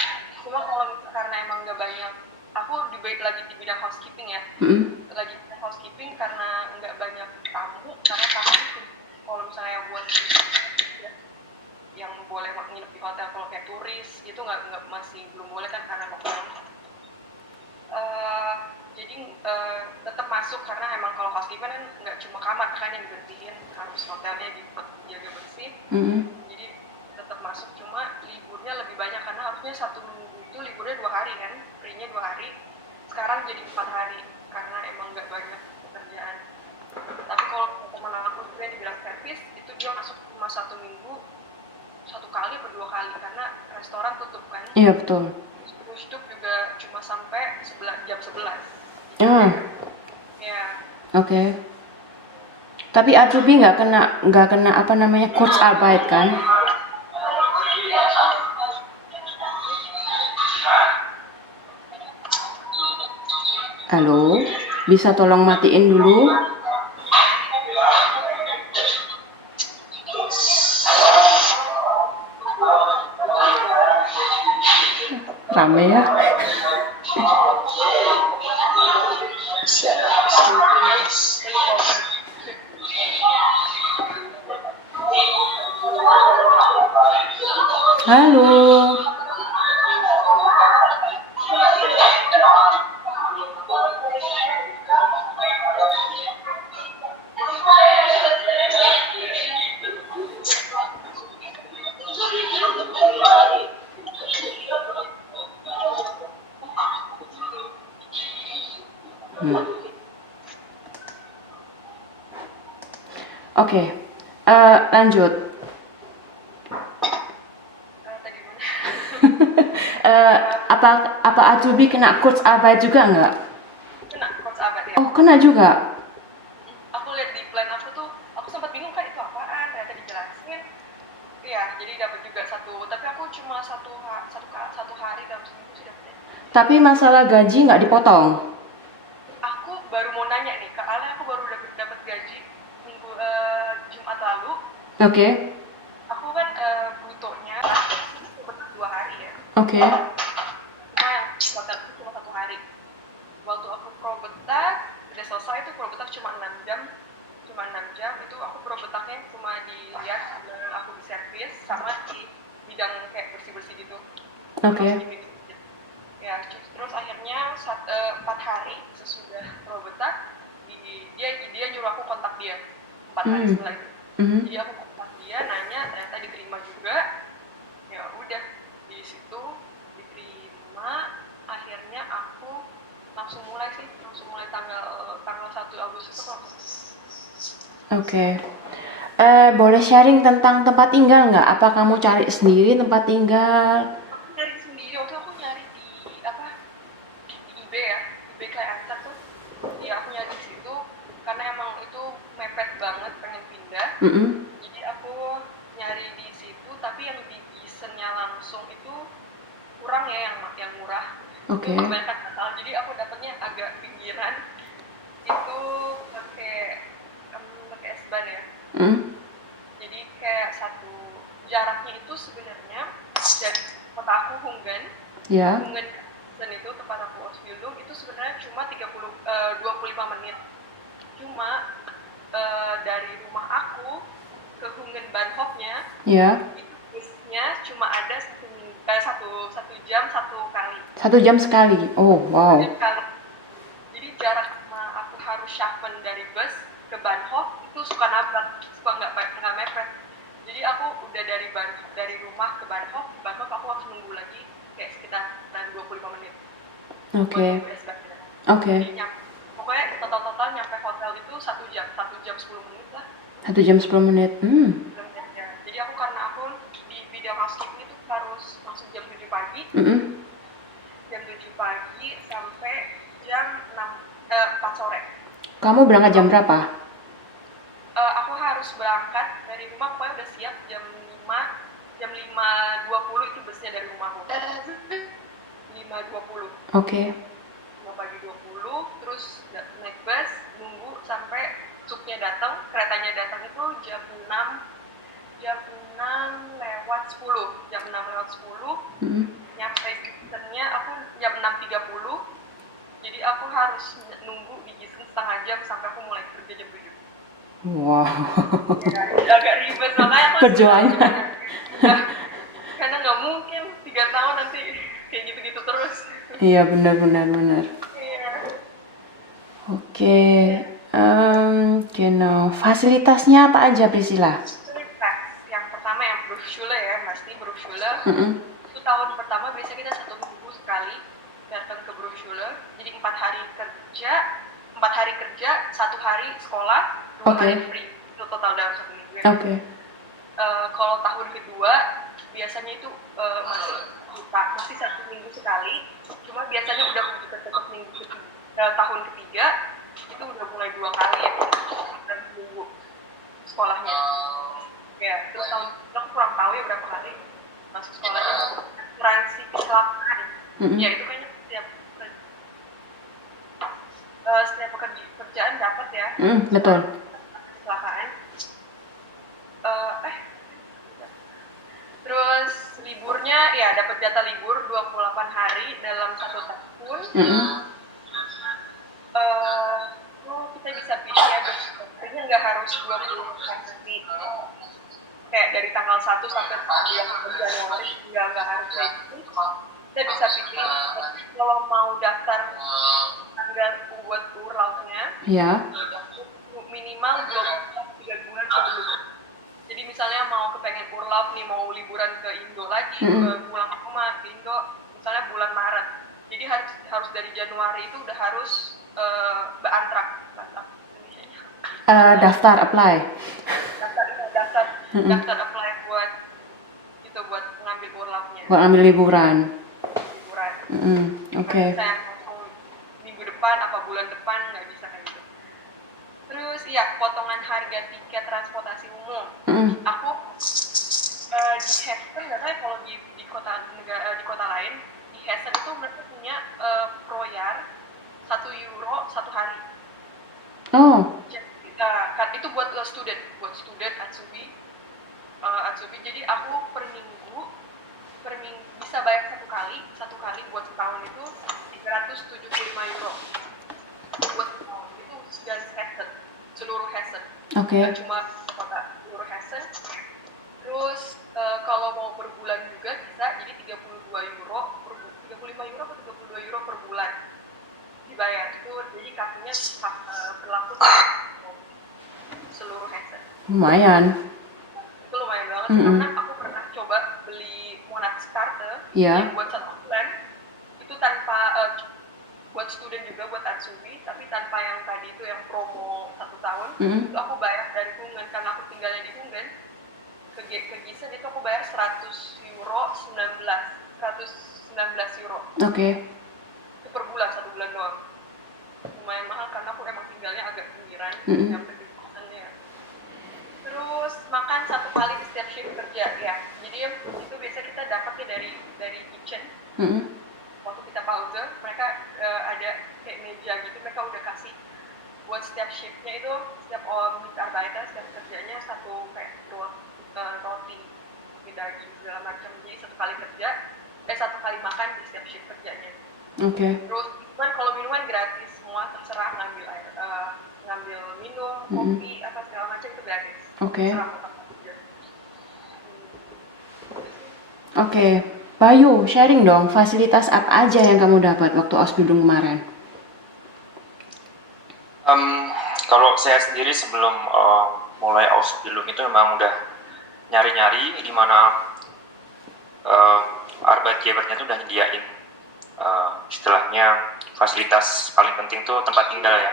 cuma kalau karena emang nggak banyak, aku lagi di bidang housekeeping ya, lagi di bidang housekeeping karena nggak banyak tamu, karena tamu kalau misalnya buat yang boleh nginep di hotel kalau kayak turis itu nggak masih belum boleh kan karena lockdown. Jadi tetap masuk karena emang kalau housekeeping kan nggak cuma kamar kan yang bersihin, harus hotelnya dijaga bersih. Jadi tetap masuk, cuma liburnya lebih banyak karena harusnya 1 minggu itu liburnya 2 hari kan, free-nya 2 hari. Sekarang jadi 4 hari karena emang nggak banyak pekerjaan. Tapi kalau teman aku juga yang dibilang servis itu dia masuk cuma 1 minggu 1 kali atau 2 kali karena restoran tutup kan. Iya betul. Terus juga cuma sampai jam 11. Ya. Oke. Tapi Azubi nggak kena apa namanya Kurzarbeit kan? Halo, bisa tolong matiin dulu? Rame ya. Halo. Oke, lanjut. Apa Azubi kena Kurzarbeit juga nggak? Kena Kurzarbeit ya. Oh, kena juga. Aku lihat di plan aku tuh, aku sempat bingung kan itu apaan, ternyata dijelasin. Iya, jadi dapat juga tapi aku cuma satu hari dalam seminggu sih dapetnya. Tapi masalah gaji nggak dipotong? Aku baru mau nanya nih, ke Ale aku baru dapat gaji Oke. Aku kan butuhnya cuma 2 hari ya. Oke. Cuma yang hotel itu cuma 1 hari. Waktu aku probetak udah selesai itu probetak cuma 6 jam. Cuma 6 jam itu aku probetaknya cuma dilihat sebelum aku di servis sama di bidang kayak bersih-bersih gitu. Oke. Ya, terus akhirnya 4 hari sesudah probetak dia nyuruh aku kontak dia 4 hari setelah itu. Jadi aku kontak dia nanya ternyata diterima juga. Ya udah di situ diterima. Akhirnya aku langsung mulai tanggal 1 Agustus itu langsung. Oke. Boleh sharing tentang tempat tinggal nggak? Apa kamu cari sendiri tempat tinggal? Aku nyari sendiri, waktu aku nyari di eBay ya, eBay kayak Antar tuh. Ya aku nyari di situ karena emang itu mepet banget pengen pindah. Jadi aku nyari di situ, tapi yang di desainnya langsung itu kurang ya, yang murah. Oke. Itu kebanyakan asal. Jadi aku dapetnya agak pinggiran. Itu pakai S-Bahn ya. Jadi kayak jaraknya itu sebenarnya dari kota aku Hungen. Ya. Hungen dan itu tempat aku Osbildung itu sebenarnya cuma 25 menit. Cuma dari rumah aku ke Hungen Bahnhofnya itu busnya cuma ada satu jam satu kali. 1 jam sekali. Oh wow. Jadi jarak sama aku harus shuffle dari bus ke Bahnhof itu suka nabrak, suka nggak mepet. Jadi aku udah dari rumah ke Bahnhof, di Bahnhof aku harus nunggu lagi kayak sekitar 25 menit. Oke. Pokoknya total nyampe hotel itu 1 jam 10 menit lah. 1 jam 10 menit. Jadi karena aku di bidang housekeeping itu harus langsung jam 7 pagi. Jam 7 pagi sampai jam 4 sore. Kamu berangkat jam berapa? Aku harus berangkat dari rumah, pokoknya udah siap jam 5.20 itu busnya dari rumahku. 5.20. Oke. 5 pagi 20, terus naik bus, nunggu sampai truknya datang, keretanya datang itu jam 6 lewat 10. Jam 6 lewat 10. Nyampe Gissennya aku jam 6.30. Jadi aku harus nunggu di Gissen setengah jam sampai aku mulai kerja jam 7. Wow. Ya, agak ribet makanya aku Perjuangan. karena nggak mungkin 3 tahun nanti kayak gitu-gitu terus. Iya benar. Iya. Oke. Genau. Fasilitasnya apa aja, Priscilla? Fasilitas yang pertama yang Berufsschule ya, pasti Berufsschule. Itu tahun pertama biasanya kita 1 minggu sekali datang ke Berufsschule. Jadi 4 hari kerja, 1 hari sekolah, 2 hari free. Itu total dalam 1 minggu ya. Kalau tahun kedua biasanya itu masih 1 minggu sekali. Cuma biasanya udah tetap minggu tahun ketiga itu udah mulai 2 kali ya, dan minggu sekolahnya. Ya, terus tahun aku kurang tahu ya berapa kali masuk sekolahnya. Asuransi kecelakaan. Ya itu kayaknya setiap pekerjaan dapat ya. Betul. Kecelakaan. Terus liburnya ya dapat jatah libur 28 hari dalam 1 tahun. Kita bisa pilih ya, biasanya nggak harus 20 hari. Kayak dari tanggal 1 sampai 9 Januari nggak harus kayak gitu. Kita bisa pilih kalau mau daftar tanggal buat urlaubnya. Ya. Minimal 3 bulan sebelum. Jadi misalnya mau kepengen urlaub nih, mau liburan ke Indo lagi, pulang ke rumah ke Indo, misalnya bulan Maret. Jadi harus dari Januari itu udah harus beantrak Indonesianya. Daftar apply buat ngambil urlaubnya. Buat ambil liburan. Oke. Saya minggu depan apa bulan depan nggak bisa kayak gitu. Terus ya potongan harga tiket transportasi umum. Aku di Hessen nggak tahu ya kalau di kota lain, di Hessen itu mereka punya proyar €1 1 hari. Oh. Kan itu buat student Atsubi. Atsubi. Jadi aku per minggu bisa bayar satu kali buat setahun itu 375 euro buat setahun itu garis Hessen, seluruh Hessen. Oke. Nggak cuma kota, seluruh Hessen. Terus kalau mau per bulan juga bisa, jadi 35 euro atau 32 euro per bulan dibayar. Itu jadi kartunya berlaku seluruh Hessen. Lumayan. Itu lumayan banget karena aku pernah coba beli Monatskarte Iya. yang buat 1 bulan itu tanpa buat student juga, buat Atsubi, tapi tanpa yang tadi itu yang promo 1 tahun. Itu aku bayar dari Hungen karena aku tinggalnya di Hungen. Ke Gießen itu aku bayar 100 euro 119 euro. Oke. Itu per bulan, 1 bulan doang. Lumayan mahal karena aku emang tinggalnya agak pinggiran, sampai di kosannya. Terus makan 1 kali di setiap shift kerja ya. Jadi itu biasa kita dapatnya dari kitchen. Waktu kita pause, mereka ada kayak meja gitu, mereka udah kasih buat setiap shiftnya itu, setiap Mitarbeiter, setiap kerjanya 1 kayak roti, daging segala macam. Jadi 1 kali kerja, 1 kali makan di setiap shift kerjanya. Oke. Terus kalau minuman gratis semua, terserah ngambil air, ngambil minum, kopi, apa segala macam itu gratis. Oke. Terserah mau apa aja. Oke. Bayu, sharing dong fasilitas apa aja yang kamu dapat waktu Ausbildung kemarin? Kalau saya sendiri sebelum mulai Ausbildung itu memang udah nyari-nyari di mana Arbeitgebernya tuh udah nyediain istilahnya fasilitas paling penting tuh tempat tinggal ya.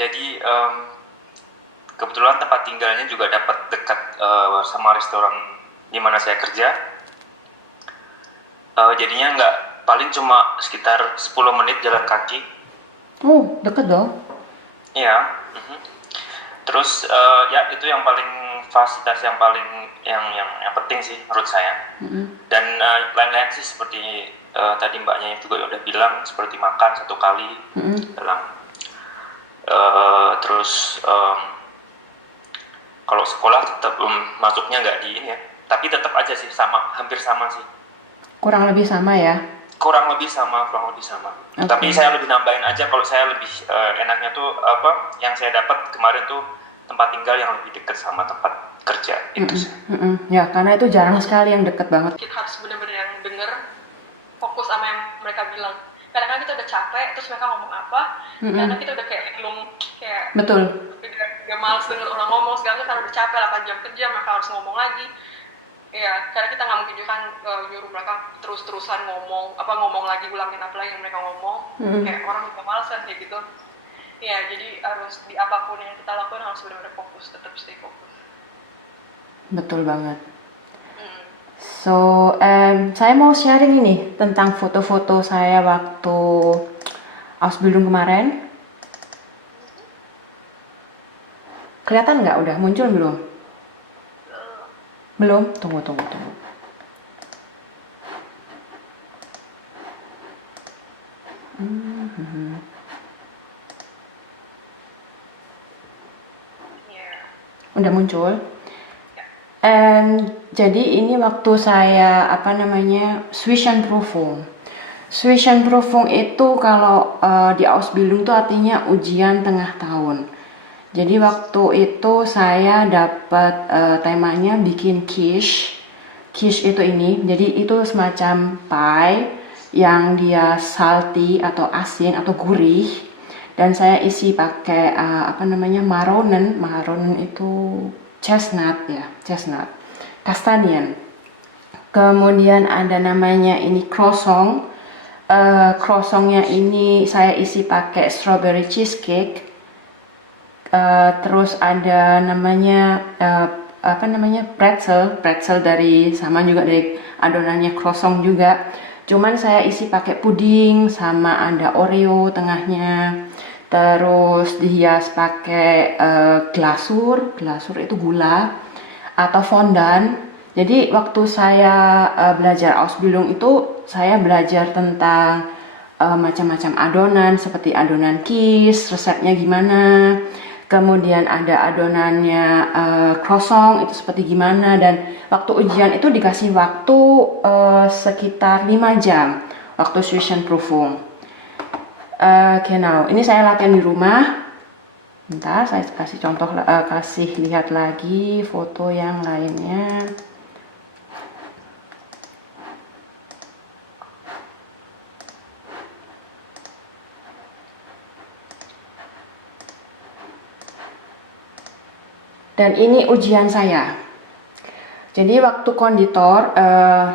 Jadi kebetulan tempat tinggalnya juga dapat dekat sama restoran di mana saya kerja. Jadinya paling cuma sekitar 10 menit jalan kaki. Oh, deket dong. Iya. Terus ya itu yang paling fasilitas yang paling yang penting sih menurut saya. Dan lain-lain sih seperti tadi mbaknya juga udah bilang, seperti makan 1 kali dalam terus kalau sekolah tetap masuknya nggak di ini ya, tapi tetap aja sih hampir sama sih. Kurang lebih sama ya? Kurang lebih sama. Okay. Tapi saya lebih nambahin aja, kalau saya lebih enaknya tuh yang saya dapat kemarin tuh tempat tinggal yang lebih dekat sama tempat kerja itu sih. Ya, karena itu jarang sekali yang dekat banget. Kita harus benar-benar yang denger, fokus sama yang mereka bilang. Kadang-kadang kita udah capek, terus mereka ngomong apa, kadang kita udah kayak belum kayak betul. Udah males denger orang ngomong segala, karena udah capek 8 jam kerja, mereka harus ngomong lagi. Ya, karena kita nggak mungkin juga kan nyuruh mereka terus-terusan ngomong lagi, ulangin apa lagi yang mereka ngomong. Kayak orang juga males kan kayak gitu. Ya, jadi harus di apapun yang kita lakukan harus benar-benar fokus, tetap stay fokus. Betul banget. So, saya mau sharing ini tentang foto-foto saya waktu Ausbildung kemarin. Kelihatan nggak? Udah muncul belum? Belum? Tunggu. Udah muncul. Jadi ini waktu saya Zwischenprüfung. Zwischenprüfung itu kalau di Ausbildung itu artinya ujian tengah tahun. Jadi waktu itu saya dapat temanya bikin quiche. Quiche itu ini, jadi itu semacam pie yang dia salty atau asin atau gurih. Dan saya isi pakai maronen. Maronen itu chestnut, kastanien. Kemudian ada namanya ini croissant. Croissantnya ini saya isi pakai strawberry cheesecake. Terus ada namanya pretzel dari sama juga dari adonannya croissant juga. Cuman saya isi pakai puding sama ada Oreo tengahnya. terus dihias pakai glasur itu gula, atau fondan. Jadi waktu saya belajar Ausbildung itu saya belajar tentang macam-macam adonan, seperti adonan kies, resepnya gimana, kemudian ada adonannya croissant itu seperti gimana, dan waktu ujian itu dikasih waktu sekitar 5 jam waktu Zwischenprüfung. Genau, ini saya latihan di rumah. Bentar, saya kasih contoh, kasih lihat lagi foto yang lainnya. Dan ini ujian saya. Jadi waktu konditor,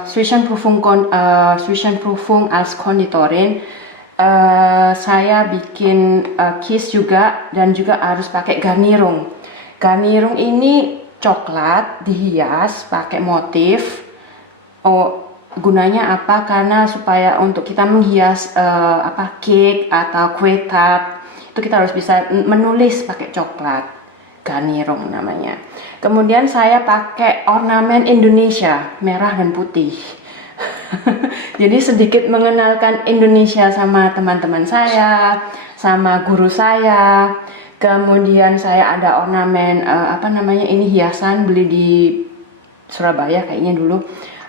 Zwischenprüfung als Konditorin, saya bikin kies juga, dan juga harus pakai garnierung. Garnierung ini coklat dihias pakai motif. Gunanya apa? Karena supaya untuk kita menghias cake atau kue tart, itu kita harus bisa menulis pakai coklat. Garnierung namanya. Kemudian saya pakai ornamen Indonesia, merah dan putih. Jadi sedikit mengenalkan Indonesia sama teman-teman saya, sama guru saya. Kemudian saya ada ornamen ini hiasan beli di Surabaya kayaknya dulu,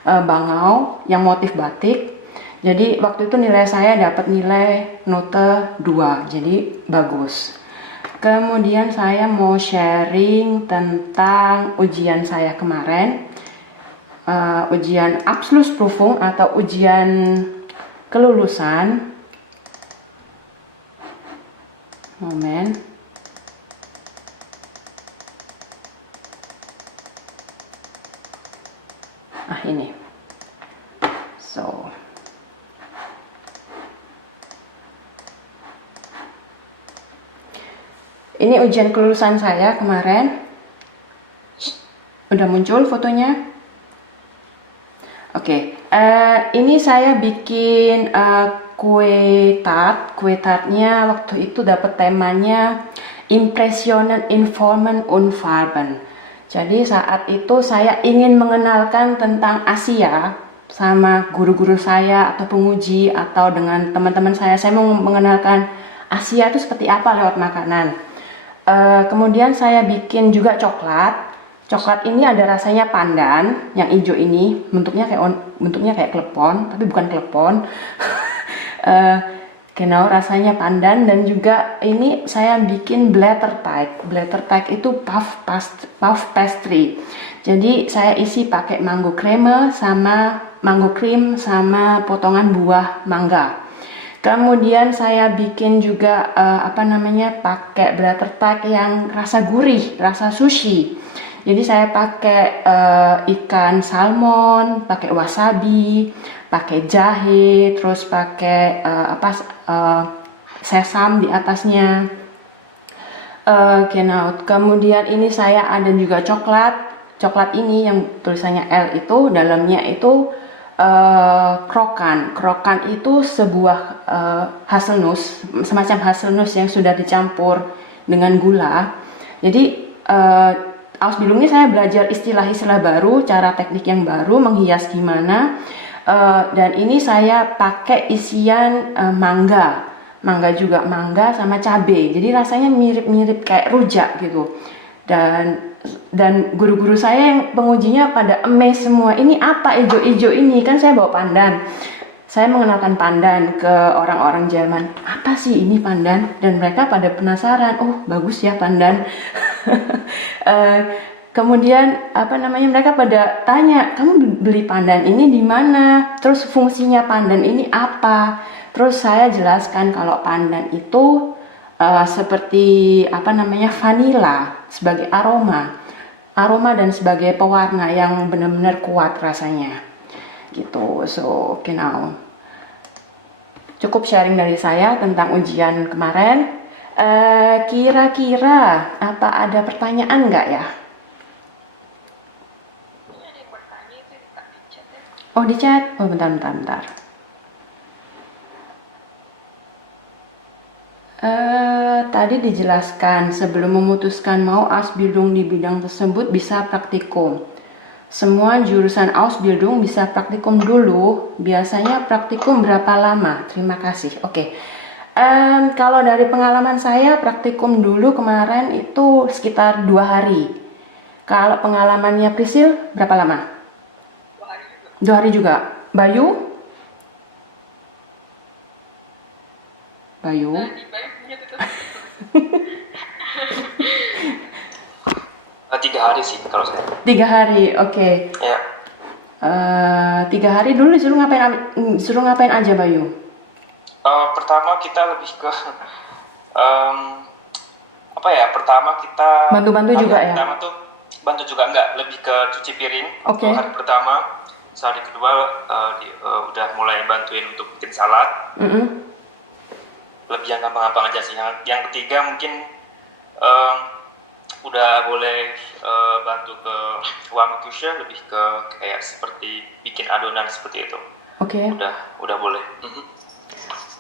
bangau yang motif batik. Jadi waktu itu nilai saya dapat nilai note 2, jadi bagus. Kemudian saya mau sharing tentang ujian saya kemarin. Ujian Abschlussprüfung atau ujian kelulusan. Moment. Ini. So. Ini ujian kelulusan saya kemarin. Udah muncul fotonya? Oke, ini saya bikin kue tart. Kue tartnya waktu itu dapat temanya Impressionen in Formen und Farben. Jadi saat itu saya ingin mengenalkan tentang Asia sama guru-guru saya atau penguji atau dengan teman-teman saya. Saya mau mengenalkan Asia itu seperti apa lewat makanan. Kemudian saya bikin juga coklat. Coklat ini ada rasanya pandan, yang hijau ini bentuknya kayak klepon, tapi bukan klepon. Genau, rasanya pandan. Dan juga ini saya bikin Blätterteig. Blätterteig itu puff pastry. Jadi saya isi pakai mango cream sama potongan buah mangga. Kemudian saya bikin juga pakai Blätterteig yang rasa gurih, rasa sushi. Jadi saya pakai ikan salmon, pakai wasabi, pakai jahe, terus pakai sesam di atasnya. Genau. Kemudian ini saya ada juga coklat. Coklat ini yang tulisannya L itu dalamnya itu krokan. Krokan itu sebuah haselnus, semacam haselnus yang sudah dicampur dengan gula. Jadi Ausbildung ini saya belajar istilah-istilah baru, cara teknik yang baru, menghias gimana. Dan ini saya pakai isian mangga juga, mangga sama cabai. Jadi rasanya mirip-mirip kayak rujak gitu. Dan guru-guru saya yang pengujinya pada amazed semua. Ini apa ijo-ijo ini? Kan saya bawa pandan. Saya mengenalkan pandan ke orang-orang Jerman. Apa sih ini pandan? Dan mereka pada penasaran. Oh, bagus ya pandan. Kemudian mereka pada tanya, kamu beli pandan ini di mana? Terus fungsinya pandan ini apa? Terus saya jelaskan kalau pandan itu seperti vanila sebagai aroma dan sebagai pewarna yang benar-benar kuat rasanya. Gitu. So, genau. Cukup sharing dari saya tentang ujian kemarin. Kira-kira apa ada pertanyaan nggak ya? Ada yang bertanya itu di chat ya. Oh, di chat? Oh, bentar. tadi dijelaskan sebelum memutuskan mau Ausbildung di bidang tersebut bisa praktikum. Semua jurusan Ausbildung bisa praktikum dulu. Biasanya praktikum berapa lama? Terima kasih. Oke. Kalau dari pengalaman saya praktikum dulu kemarin itu sekitar 2 hari. Kalau pengalamannya Prisil berapa lama? 2 hari juga. 2 hari juga. Bayu? Bayu? Di Bayu punya tuh. 3 hari sih kalau saya. 3 hari, oke. Ya. 3 hari dulu disuruh ngapain aja Bayu? Pertama kita lebih ke apa ya? Pertama kita Bantu-bantu juga ya? Pertama tuh bantu juga enggak, lebih ke cuci piring. Oke. Hari pertama, hari kedua udah mulai bantuin untuk bikin salad. Lebih yang gampang-gampang aja sih. Yang ketiga mungkin udah boleh bantu ke Wamkusha, lebih ke kayak seperti bikin adonan seperti itu. Oke. Udah boleh.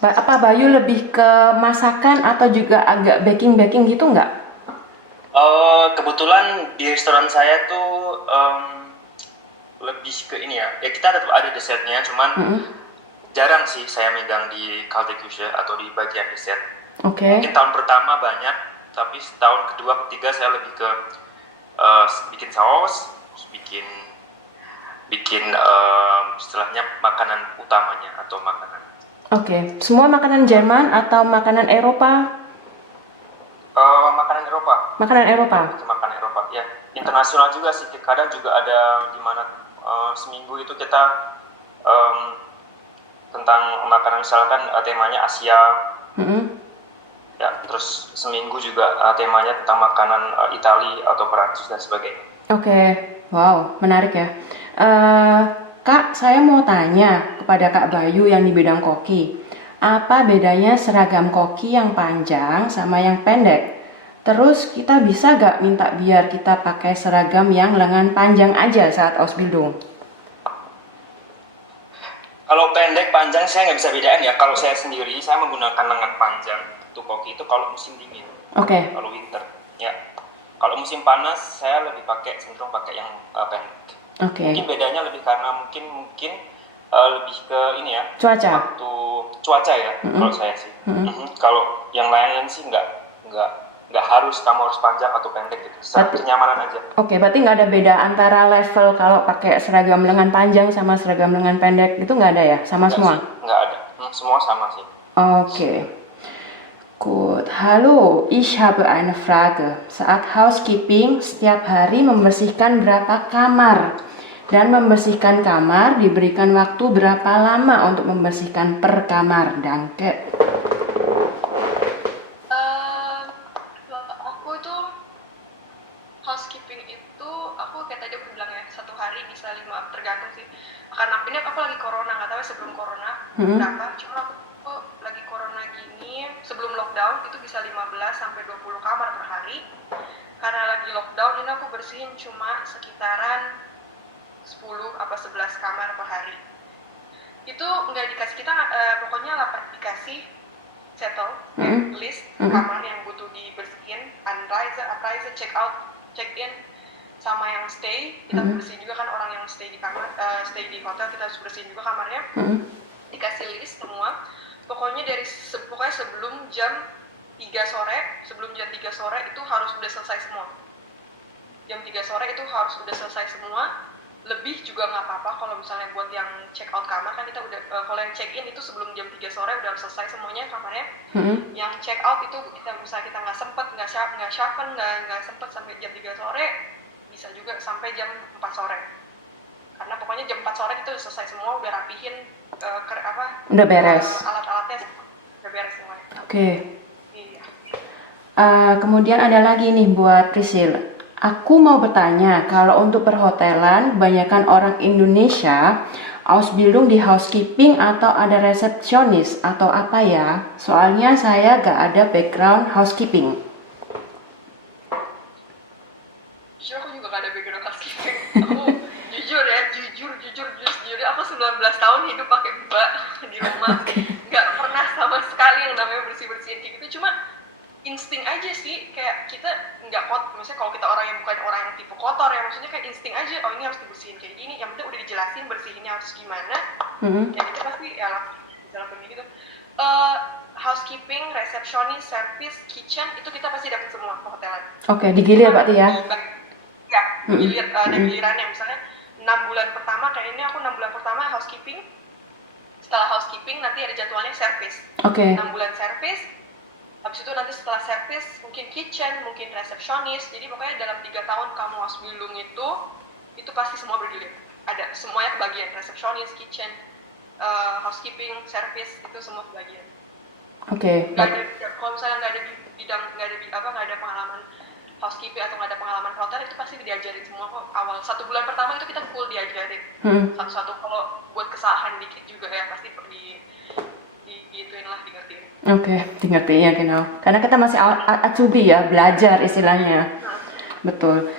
Apa Bayu lebih ke masakan atau juga agak baking gitu nggak? Kebetulan di restoran saya tuh lebih ke ini ya. Ya kita tetap ada desertnya, cuman jarang sih saya megang di Kaltekusha atau di bagian dessert. Oke. Mungkin tahun pertama banyak, tapi tahun kedua, ketiga saya lebih ke bikin saus, terus bikin istilahnya makanan utamanya atau makanan. Oke. Semua makanan Jerman atau makanan Eropa? Makanan Eropa. Makanan Eropa. Makanan Eropa, ya. Internasional juga sih. Kadang juga ada di mana seminggu itu kita tentang makanan, misalkan temanya Asia. Ya, terus seminggu juga temanya tentang makanan Itali atau Perancis dan sebagainya. Oke. Wow, menarik ya. Kak, saya mau tanya kepada Kak Bayu yang di bidang koki. Apa bedanya seragam koki yang panjang sama yang pendek? Terus kita bisa gak minta biar kita pakai seragam yang lengan panjang aja saat Ausbildung? Kalau pendek panjang saya nggak bisa bedain ya. Kalau saya sendiri saya menggunakan lengan panjang untuk koki itu kalau musim dingin. Oke. Kalau winter, ya. Kalau musim panas saya cenderung pakai yang pendek. Oke. Mungkin bedanya lebih karena mungkin lebih ke ini ya. Cuaca. Waktu cuaca ya. Kalau saya sih. Kalau yang lain sih nggak harus kamu harus panjang atau pendek gitu. Kenyamanan aja. Oke, berarti nggak ada beda antara level kalau pakai seragam lengan panjang sama seragam lengan pendek itu nggak ada ya? Sama semua? Nggak ada. Semua sama sih. Oke. Gut, hallo, ich habe eine Frage. Saat housekeeping, setiap hari membersihkan berapa kamar? Dan membersihkan kamar diberikan waktu berapa lama untuk membersihkan per kamar? Danke. Aku itu housekeeping itu aku kayak tadi aku bilang ya 1 hari bisa 5, tergantung sih. Karena ini aku lagi corona, nggak tahu sebelum corona berapa. Cuma aku lagi corona gini sebelum lockdown itu bisa 15 sampai 20 kamar per hari. Karena lagi lockdown ini aku bersihin cuma sekitaran 10 apa 11 kamar per hari. Itu nggak dikasih kita pokoknya dikasih settle list kamar yang butuh dibersihin, Anreise, check out, check in, sama yang stay. Kita bersihin juga kan, orang yang stay di kamar, stay di hotel kita harus bersihin juga kamarnya. Dikasih list semua. Pokoknya pokoknya sebelum jam 3 sore itu harus udah selesai semua. Jam 3 sore itu harus udah selesai semua. Lebih juga nggak apa-apa kalau misalnya buat yang check out kamar kan kita udah kalau yang check in itu sebelum jam 3 sore udah selesai semuanya kamarnya. Yang check out itu kita nggak sempet nggak sempet sampai jam 3 sore, bisa juga sampai jam 4 sore. Karena pokoknya jam 4 sore itu udah selesai semua, udah rapihin udah beres. Alat-alatnya udah beres semuanya. Oke. Iya. Kemudian ada lagi nih buat Priscil. Aku mau bertanya, kalau untuk perhotelan, kebanyakan orang Indonesia Ausbildung di housekeeping atau ada resepsionis atau apa ya? Soalnya saya gak ada background housekeeping. Jujur aku juga gak ada background housekeeping. Aku jujur aku 19 tahun hidup pakai mbak di rumah. Gak pernah sama sekali yang namanya bersih-bersihin kayak gitu. Cuma insting aja sih, kayak kita nggak misalnya kalau kita orang yang bukan orang yang tipe kotor ya, maksudnya kayak insting aja, oh ini harus dibersihin kayak gini, yang penting udah dijelasin bersihinnya harus gimana, ya kita pasti ya lakuin gitu. Housekeeping, resepsionis, service, kitchen itu kita pasti dapat semua kehotelan. Oke, digilir berarti ya? Ya, digilir, ada gilirannya. Misalnya 6 bulan pertama, kayak ini aku 6 bulan pertama housekeeping, setelah housekeeping nanti ada jadwalnya service. 6 bulan service, habis itu nanti setelah service mungkin kitchen, mungkin resepsionis. Jadi pokoknya dalam 3 tahun kamu house bilung itu pasti semua bergilir. Ada semuanya kebagian, resepsionis, kitchen, housekeeping, service itu semua kebagian. Kalau misalnya nggak ada pengalaman housekeeping atau nggak ada pengalaman hotel, itu pasti diajarin semua kok. Awal 1 bulan pertama itu kita full diajarin satu-satu. Kalau buat kesalahan dikit juga ya pasti digituin lah, digertiin. Digertiin ya, genau. Karena kita masih acubi ya, belajar istilahnya. Betul.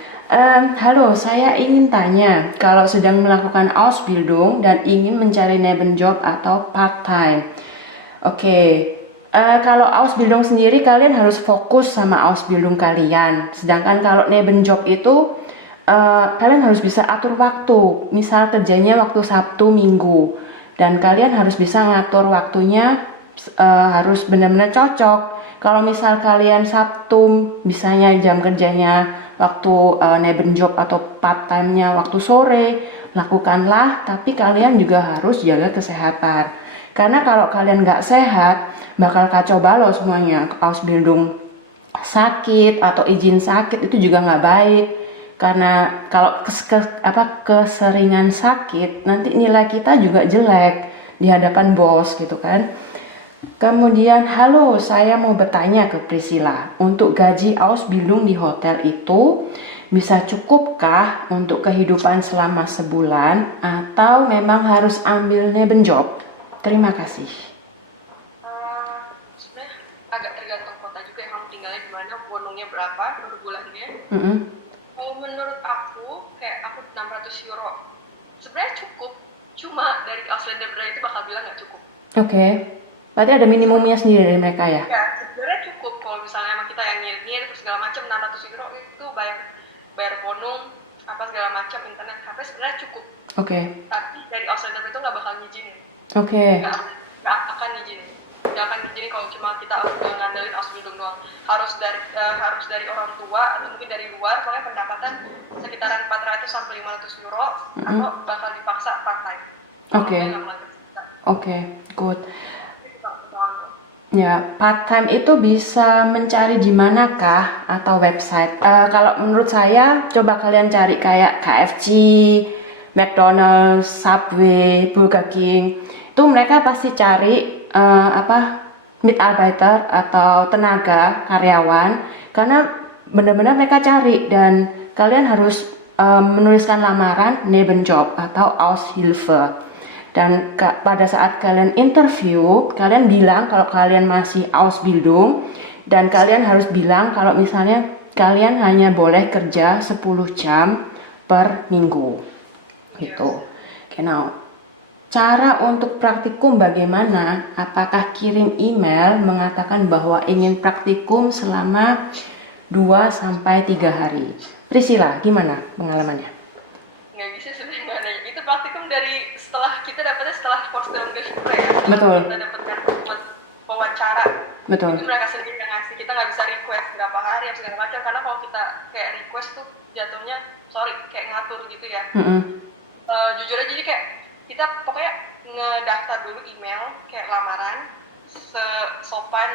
Halo, saya ingin tanya, kalau sedang melakukan Ausbildung dan ingin mencari Nebenjob atau part-time. Kalau Ausbildung sendiri kalian harus fokus sama Ausbildung kalian. Sedangkan kalau Nebenjob itu kalian harus bisa atur waktu. Misal kerjanya waktu Sabtu Minggu, dan kalian harus bisa ngatur waktunya, harus benar-benar cocok. Kalau misal kalian Sabtu misalnya jam kerjanya waktu Nebenjob atau part-time-nya waktu sore, lakukanlah, tapi kalian juga harus jaga kesehatan. Karena kalau kalian nggak sehat, bakal kacau balau semuanya. Ausbildung sakit atau izin sakit itu juga nggak baik. Karena kalau keseringan sakit, nanti nilai kita juga jelek di hadapan bos gitu kan. Kemudian, halo, saya mau bertanya ke Priscilla, untuk gaji Ausbildung di hotel itu bisa cukupkah untuk kehidupan selama sebulan atau memang harus ambil Nebenjob? Terima kasih. Sebenarnya agak tergantung kota juga yang kamu tinggalnya di mana, bonusnya berapa per bulannya. Kalau menurut aku, kayak aku 600 euro sebenarnya cukup, cuma dari Ausländer itu bakal bilang nggak cukup. Berarti ada minimumnya sendiri dari mereka ya? Ya, sebenarnya cukup kalau misalnya emang kita yang nyir terus segala macam, 600 euro itu bayar bonum apa segala macam, internet, HP sebenarnya cukup. Tapi dari Ausländer itu nggak bakal ngizinin. Nggak akan ngizinin kalau cuma kita ngandelin Ausbildung doang. Harus dari orang tua atau mungkin dari luar, pokoknya pendapatan sekitaran 400 sampai 500 euro atau bakal dipaksa part time. Good. Ya, part-time itu bisa mencari di manakah atau website? Kalau menurut saya, coba kalian cari kayak KFC, McDonald's, Subway, Burger King. Itu mereka pasti cari Mitarbeiter atau tenaga karyawan, karena benar-benar mereka cari, dan kalian harus menuliskan lamaran Nebenjob atau Aushilfe. Dan pada saat kalian interview, kalian bilang kalau kalian masih Ausbildung, dan kalian harus bilang kalau misalnya kalian hanya boleh kerja 10 jam per minggu gitu. Genau. Cara untuk praktikum bagaimana? Apakah kirim email mengatakan bahwa ingin praktikum selama 2-3 hari? Priscilla, gimana pengalamannya? Nggak bisa sebenarnya, nggak ada. Itu praktikum dari setelah Vorstellungsgespräch ya. Betul. Kita dapatkan wawancara. Betul. Itu mereka sendiri yang ngasih. Kita nggak bisa request berapa hari atau segala macam, karena kalau kita kayak request tuh jatuhnya kayak ngatur gitu ya. Jujur aja, jadi kayak kita pokoknya ngedaftar dulu email kayak lamaran, sesopan,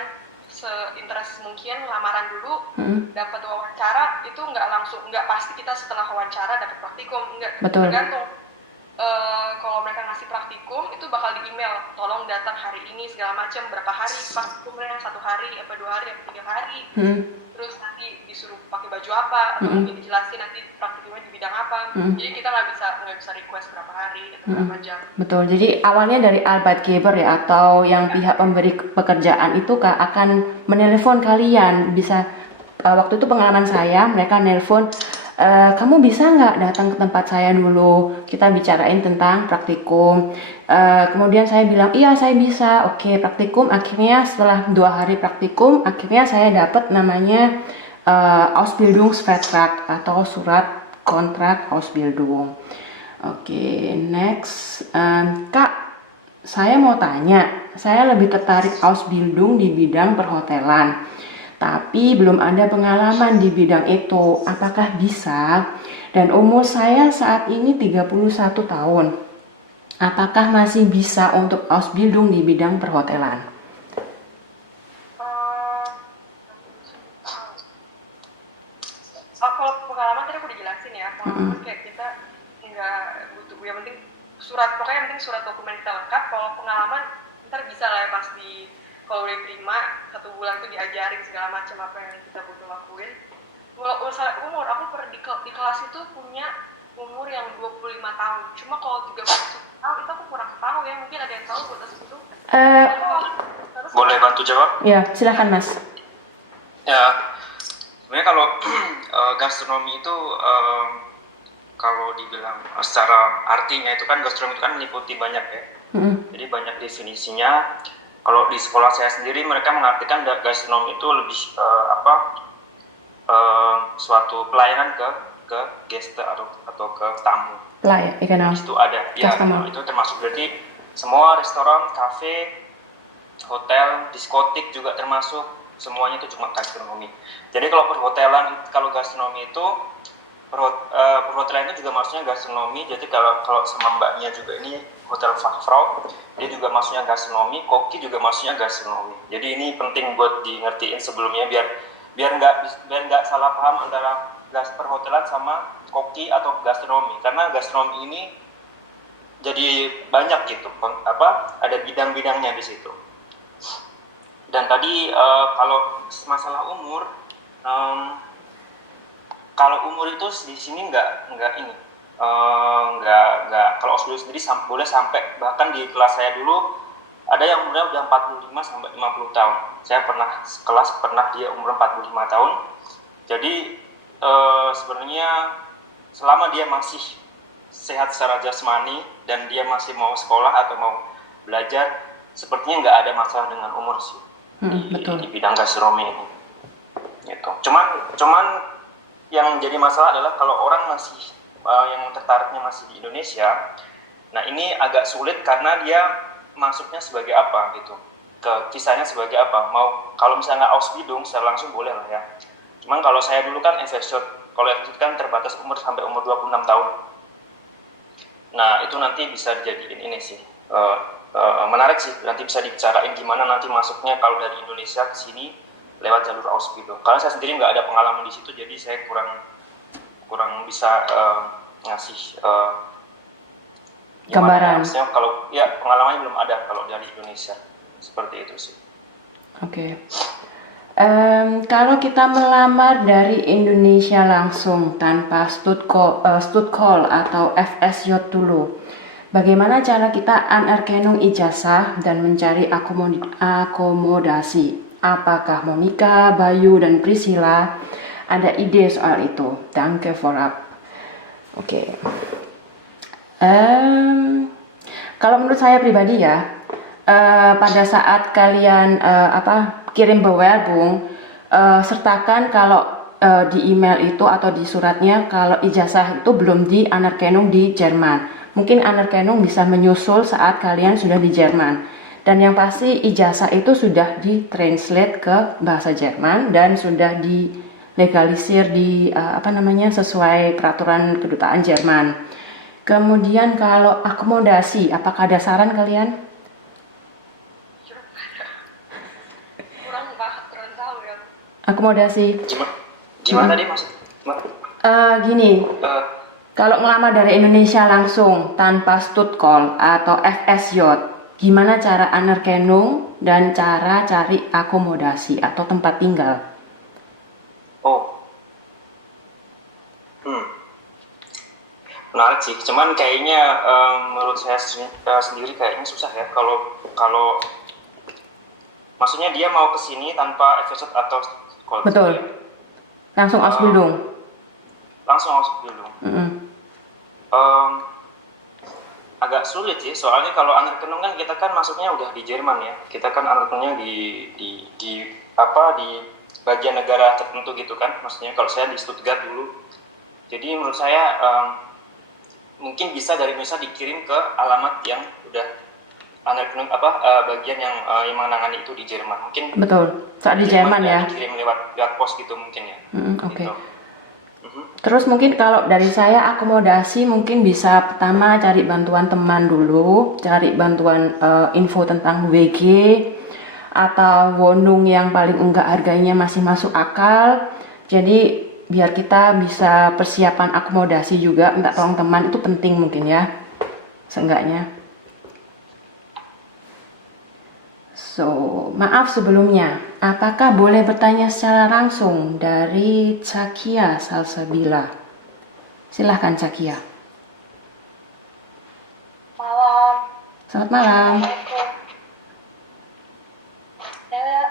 seinteres mungkin lamaran dulu, dapat wawancara. Itu nggak pasti kita setelah wawancara dapat praktikum, tergantung. Kalau mereka ngasih praktikum itu bakal di email, tolong datang hari ini segala macam, berapa hari praktikumnya, 1 hari apa 2 hari apa 3 hari, terus nanti disuruh pakai baju apa, atau mungkin dijelasin nanti praktikumnya di bidang apa. Jadi kita nggak bisa request berapa hari atau berapa jam. Betul. Jadi awalnya dari Arbeitgeber ya, atau yang pihak pemberi pekerjaan itu akan menelpon kalian. Bisa waktu itu pengalaman saya, mereka nelpon, kamu bisa nggak datang ke tempat saya dulu? Kita bicarain tentang praktikum. Kemudian saya bilang, iya saya bisa. Oke, praktikum. Akhirnya setelah 2 hari praktikum, akhirnya saya dapat namanya Ausbildungsvertrag atau surat kontrak Ausbildung. Oke, next. Kak, saya mau tanya, saya lebih tertarik Ausbildung di bidang perhotelan. Tapi belum ada pengalaman di bidang itu. Apakah bisa? Dan umur saya saat ini 31 tahun. Apakah masih bisa untuk Ausbildung di bidang perhotelan? Kalau pengalaman tadi aku dijelasin ya, pengalaman kayak kita nggak butuh, yang penting surat, pokoknya yang penting surat dokumen kita lengkap. Kalau pengalaman ntar bisa lah ya pas di, kalau udah diterima 1 bulan tuh diajarin segala macam apa yang kita butuh lakuin. Kalau masalah umur, aku pernah di kelas itu punya umur yang 25 tahun. Cuma kalau 31 tahun itu aku kurang tahu ya, mungkin ada yang tahu buat itu. Boleh bantu jawab? Ya, silakan Mas. Ya, sebenarnya kalau gastronomi itu kalau dibilang secara artinya itu kan gastronomi itu kan meliputi banyak ya. Jadi banyak definisinya. Kalau di sekolah saya sendiri mereka mengartikan gastronomi itu lebih suatu pelayanan ke guest atau ke tamu. Itu ada, ya itu termasuk berarti semua restoran, kafe, hotel, diskotik juga termasuk, semuanya itu cuma gastronomi. Jadi kalau perhotelan, kalau gastronomi itu perhotelan itu juga maksudnya gastronomi. Jadi kalau sama mbaknya juga ini hotel Fachfrau, dia juga maksudnya gastronomi, koki juga maksudnya gastronomi. Jadi ini penting buat di ngertiin sebelumnya biar nggak salah paham antara perhotelan sama koki atau gastronomi, karena gastronomi ini jadi banyak gitu, ada bidang-bidangnya di situ. Dan tadi kalau masalah umur, kalau umur itu di sini nggak kalau Ausbildung sendiri boleh sampai, bahkan di kelas saya dulu ada yang umurnya udah 45 sampai 50 tahun. Saya pernah dia umur 45 tahun. Jadi sebenarnya selama dia masih sehat secara jasmani dan dia masih mau sekolah atau mau belajar, sepertinya nggak ada masalah dengan umur sih di bidang gastronomi ini. Gitu. Cuman yang jadi masalah adalah kalau orang masih yang tertariknya masih di Indonesia, nah ini agak sulit karena dia masuknya sebagai apa gitu, kisahnya sebagai apa. Mau kalau misalnya Ausbildung secara langsung boleh lah ya. Cuman kalau saya dulu kan FSJ, kalau FSJ kan terbatas umur sampai umur 26 tahun. Nah itu nanti bisa dijadiin ini sih, menarik sih, nanti bisa dibicarain gimana nanti masuknya kalau dari Indonesia ke sini lewat jalur Ausbildung. Karena saya sendiri nggak ada pengalaman di situ, jadi saya kurang bisa ngasih gambaran. Maksudnya kalau ya pengalamannya belum ada kalau dari Indonesia, seperti itu sih. Oke. Kalau kita melamar dari Indonesia langsung tanpa Studcall atau FSJ dulu, bagaimana cara kita anerkennung ijazah dan mencari akomodasi? Apakah Monica, Bayu, dan Priscilla ada ide soal itu? Danke vorab. Oke. Kalau menurut saya pribadi ya, pada saat kalian kirim bewerbung, sertakan kalau di email itu atau di suratnya kalau ijazah itu belum di anerkennung di Jerman. Mungkin anerkennung bisa menyusul saat kalian sudah di Jerman. Dan yang pasti ijazah itu sudah ditranslate ke bahasa Jerman dan sudah dilegalisir sesuai peraturan kedutaan Jerman. Kemudian kalau akomodasi, apakah ada saran kalian? Kurang tahu ya. Akomodasi. Gimana tadi Mas? Gini. Kalau ngelamar dari Indonesia langsung tanpa Studcall atau FSJ, gimana cara anerkennung dan cara cari akomodasi atau tempat tinggal? Menarik sih. Cuman kayaknya menurut saya sendiri kayaknya susah ya. Kalau maksudnya dia mau kesini tanpa FSJ atau Studcall. Betul. Langsung Ausbildung. langsung Ausbildung. Agak sulit sih, soalnya kalau Anerkennung kan kita kan masuknya udah di Jerman ya. Kita kan Anerkennungnya di bagian negara tertentu gitu kan. Maksudnya kalau saya di Stuttgart dulu. Jadi menurut saya mungkin bisa dari Indonesia dikirim ke alamat yang udah Anerkennung bagian yang menangani itu di Jerman. Mungkin Betul. Saat di Jerman ya. Dikirim lewat pos gitu mungkin ya. Oke. Gitu. Terus mungkin kalau dari saya akomodasi mungkin bisa pertama cari bantuan teman dulu, cari bantuan info tentang WG atau Wohnung yang paling enggak harganya masih masuk akal. Jadi biar kita bisa persiapan akomodasi juga, minta tolong teman itu penting mungkin ya, seenggaknya. So, maaf sebelumnya, apakah boleh bertanya secara langsung dari Cakia Salsabila? Silahkan Cakia. Malam. Selamat malam. Assalamualaikum. Saya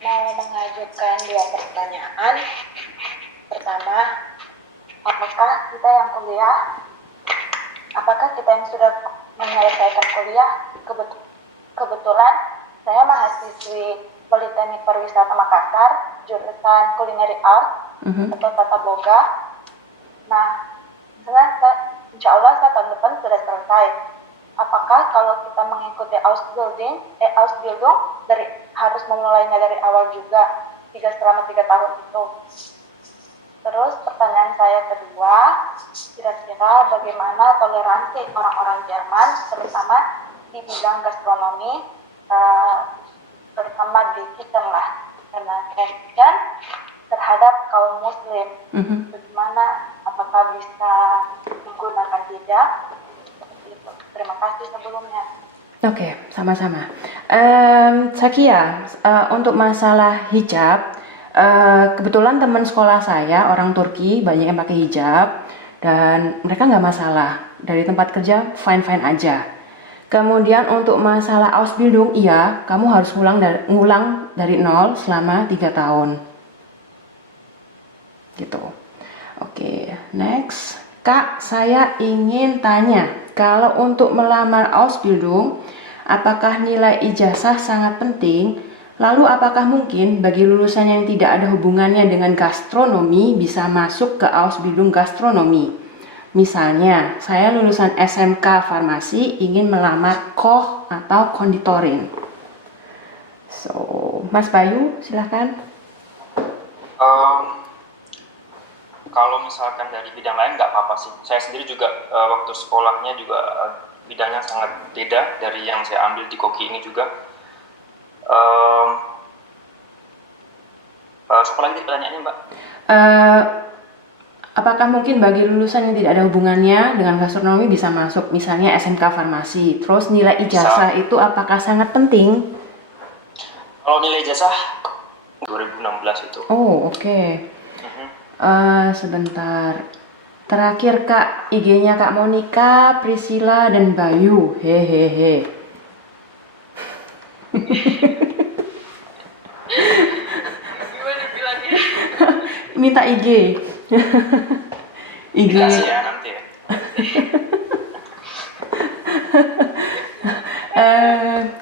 mau mengajukan 2 pertanyaan. Pertama, apakah kita yang sudah menyelesaikan kuliah, kebetulan saya mahasiswi Politeknik Pariwisata Makassar, jurusan Culinary Art atau Tata Boga. Nah, insya Allah saya tahun depan sudah selesai. Apakah kalau kita mengikuti Ausbildung harus memulainya dari awal juga selama 3 tahun itu? Terus pertanyaan saya kedua, kira-kira bagaimana toleransi orang-orang Jerman, terutama di bidang gastronomi, terutama di kitchen lah, karena kitchen terhadap kaum muslim. Bagaimana, apakah bisa menggunakan hijab? Terima kasih sebelumnya. Oke, sama-sama. Cakia, untuk masalah hijab, kebetulan teman sekolah saya orang Turki banyak yang pakai hijab dan mereka nggak masalah. Dari tempat kerja fine-fine aja. Kemudian untuk masalah Ausbildung, iya, kamu harus ngulang dari nol selama 3 tahun. Gitu. Oke, next. Kak, saya ingin tanya, kalau untuk melamar Ausbildung, apakah nilai ijazah sangat penting? Lalu apakah mungkin bagi lulusan yang tidak ada hubungannya dengan gastronomi bisa masuk ke Ausbildung gastronomi? Misalnya, saya lulusan SMK Farmasi ingin melamar Koch atau konditorin. So, Mas Bayu, silahkan. Kalau misalkan dari bidang lain nggak apa-apa sih. Saya sendiri juga waktu sekolahnya juga bidangnya sangat beda dari yang saya ambil di Koki ini juga. Sekolah ini pertanyaannya Mbak? Apakah mungkin bagi lulusan yang tidak ada hubungannya dengan gastronomi bisa masuk, misalnya SMK Farmasi? Terus nilai ijazah itu apakah sangat penting? Kalau nilai ijazah 2016 itu. Oh, oke. Sebentar. Terakhir Kak, IG-nya Kak Monica, Priscilla, dan Bayu. Hehehe. Gimana bilangnya? Minta IG. IG. Dikasih ya nanti ya.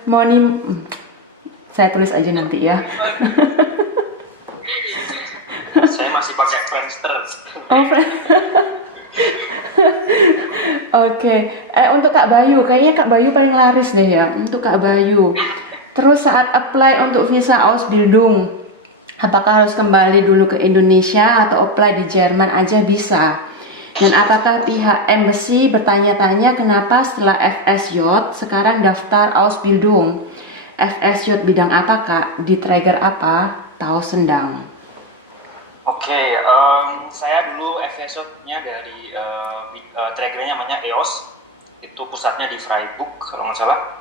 Moni, saya tulis aja nanti ya. Saya masih pakai Friendster. Oh, Oke. Untuk Kak Bayu, kayaknya Kak Bayu paling laris deh ya. Untuk Kak Bayu. Terus saat apply untuk visa Ausbildung, apakah harus kembali dulu ke Indonesia atau apply di Jerman aja bisa? Dan apakah pihak embassy bertanya-tanya kenapa setelah FSJ sekarang daftar Ausbildung? FSJ bidang apa Kak? Di trigger apa? Tahu Sendang. Oke, saya dulu FSO-nya dari triggernya namanya EOS, itu pusatnya di Freiburg kalau nggak salah.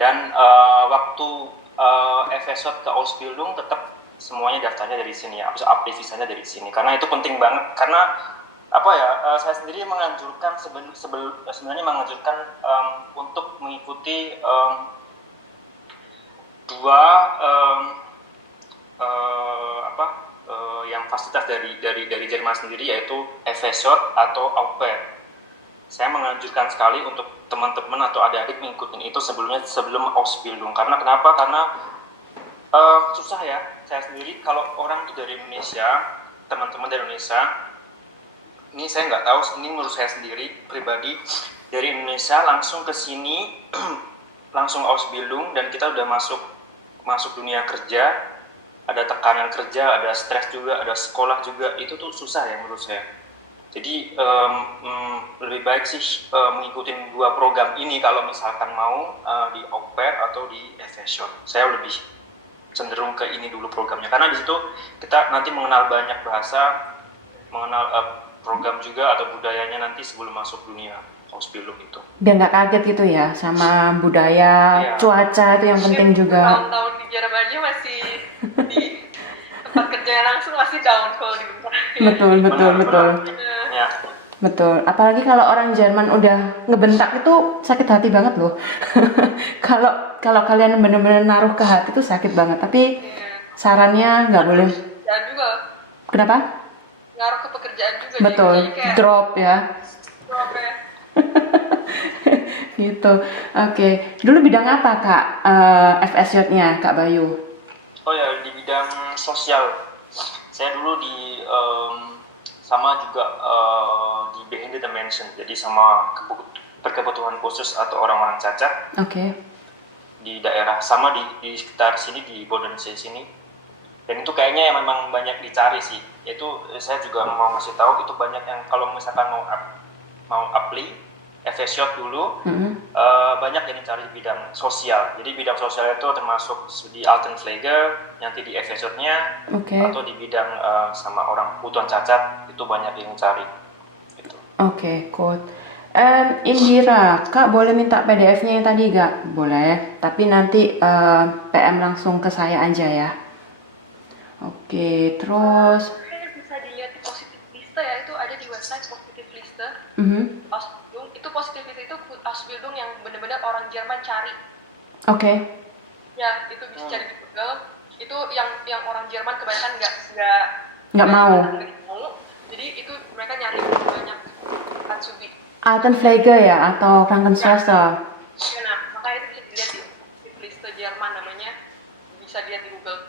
Dan waktu FSO ke Ausbildung tetap semuanya daftarnya dari sini ya, bisa update visanya dari sini. Karena itu penting banget, karena saya sendiri menganjurkan sebenarnya menganjurkan untuk mengikuti dua yang fasilitas dari Jerman sendiri, yaitu FSJ atau au pair. Saya menganjurkan sekali untuk teman-teman atau adik-adik mengikuti itu sebelum Ausbildung. Karena kenapa? Karena susah ya. Saya sendiri kalau orang itu dari Indonesia, teman-teman dari Indonesia, ini saya nggak tahu, ini menurut saya sendiri pribadi, dari Indonesia langsung ke sini langsung Ausbildung, dan kita udah masuk dunia kerja, ada tekanan kerja, ada stres juga, ada sekolah juga, itu tuh susah ya menurut saya. Jadi lebih baik sih mengikuti dua program ini kalau misalkan mau di au pair atau di FSJ. Saya lebih cenderung ke ini dulu programnya, karena di situ kita nanti mengenal banyak bahasa, mengenal program juga atau budayanya nanti sebelum masuk dunia Ausbildung itu. Biar nggak kaget gitu ya sama budaya, cuaca itu yang penting juga. Tahun-tahun di Jerman aja masih di tempat kerjanya langsung masih down kalau di bentar. Betul. Ya. Betul, apalagi kalau orang Jerman udah ngebentak itu sakit hati banget loh. Kalau kalian benar-benar naruh ke hati itu sakit banget. Tapi sarannya nggak boleh. Dan juga Kenapa? ngaruh ke pekerjaan juga. Betul, Jadi kayak drop ya. drop ya. Gitu. Oke. Dulu bidang apa Kak FSJ-nya Kak Bayu? Oh ya, di bidang sosial. Saya dulu di sama juga di Behinde Dimension, jadi sama berkebutuhan khusus atau orang-orang cacat. Oke. Di daerah sama di sekitar sini, di Bodensee sini. Dan itu kayaknya yang memang banyak dicari sih. Itu saya juga mau ngasih tahu, itu banyak yang kalau misalkan mau apply FSJ dulu, banyak yang dicari bidang sosial. Jadi bidang sosial itu termasuk di Altenpflege, nanti di FSJ-nya, atau di bidang sama orang kebutuhan cacat, itu banyak yang cari. Gitu. Oke, good. Indira, Kak boleh minta PDF-nya yang tadi gak? Boleh, tapi nanti PM langsung ke saya aja ya. Oke, terus Bisa dilihat di positif lista ya, itu ada di website positif lista. Ausbildung, itu positif lista itu Ausbildung yang benar-benar orang Jerman cari. Oke. Ya, itu bisa cari di Google. Itu yang orang Jerman kebanyakan nggak mau. Jadi itu mereka nyari banyak Atsubi. Altenpflege ya atau Krankenschwester? Ya, nah, makanya itu bisa dilihat di lista Jerman namanya, bisa dilihat di Google.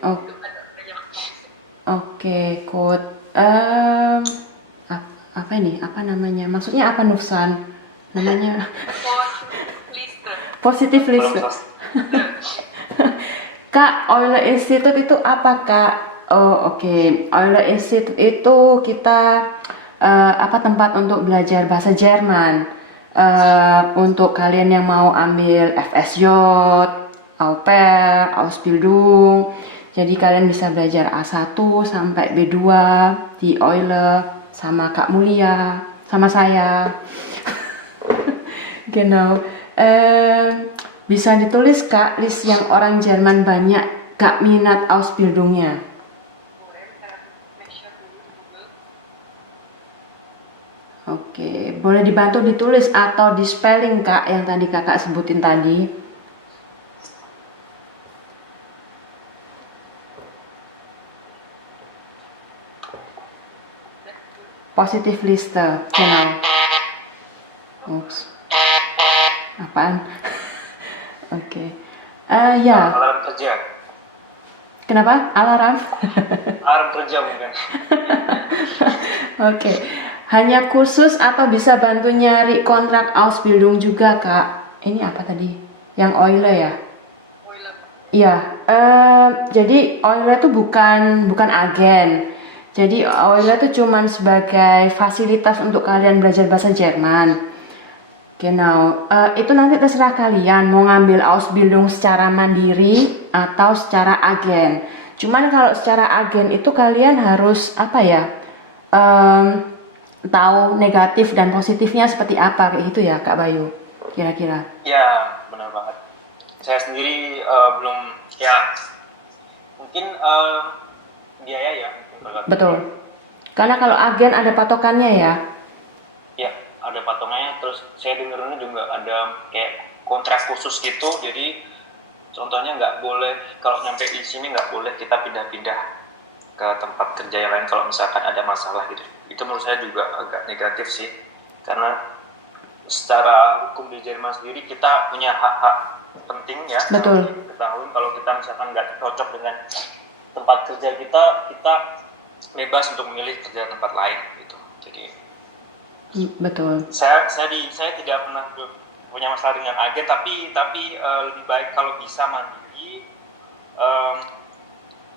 Itu ada banyak positif. Oke, good. Apa ini? Apa namanya? Maksudnya apa Nufsan? Namanya positif list. Kak, Euler Institute itu apa Kak? Oh oke. Euler Institute itu kita tempat untuk belajar bahasa Jerman. Untuk kalian yang mau ambil FSJ, au pair, Ausbildung. Jadi kalian bisa belajar A1 sampai B2 di Euler sama Kak Mulia, sama saya. Genau. Bisa ditulis Kak list yang orang Jerman banyak gak minat Ausbildungnya. Oke, boleh dibantu ditulis atau di spelling Kak yang tadi Kakak sebutin tadi. Positif liste, genau. Ups. Apaan? Oke. Ya. Alarm kerja. Kenapa? Alarm? Alarm kerja mungkin. Oke. Hanya kursus atau bisa bantu nyari kontrak Ausbildung juga, Kak? Ini apa tadi? Yang Euler ya? Euler. Iya. Jadi Euler itu bukan agen. Jadi Euler itu cuma sebagai fasilitas untuk kalian belajar bahasa Jerman. Genau. Itu nanti terserah kalian mau ngambil Ausbildung secara mandiri atau secara agen. Cuman kalau secara agen itu kalian harus tahu negatif dan positifnya seperti apa kayak gitu ya Kak Bayu kira-kira. Ya benar banget. Saya sendiri belum mungkin biaya ya. Betul. Karena kalau agen ada patokannya ya. Ya ada patokannya. Terus saya dengarnya juga ada kayak kontrak khusus gitu. Jadi contohnya nggak boleh kalau nyampe di sini nggak boleh kita pindah-pindah ke tempat kerja yang lain kalau misalkan ada masalah gitu. Itu menurut saya juga agak negatif sih, karena secara hukum di Jerman sendiri kita punya hak-hak penting ya. Betul. Ketahui kalau kita misalkan nggak cocok dengan tempat kerja kita bebas untuk memilih kerja tempat lain gitu. Jadi Betul. saya tidak pernah punya masalah dengan agen, tapi lebih baik kalau bisa mandiri.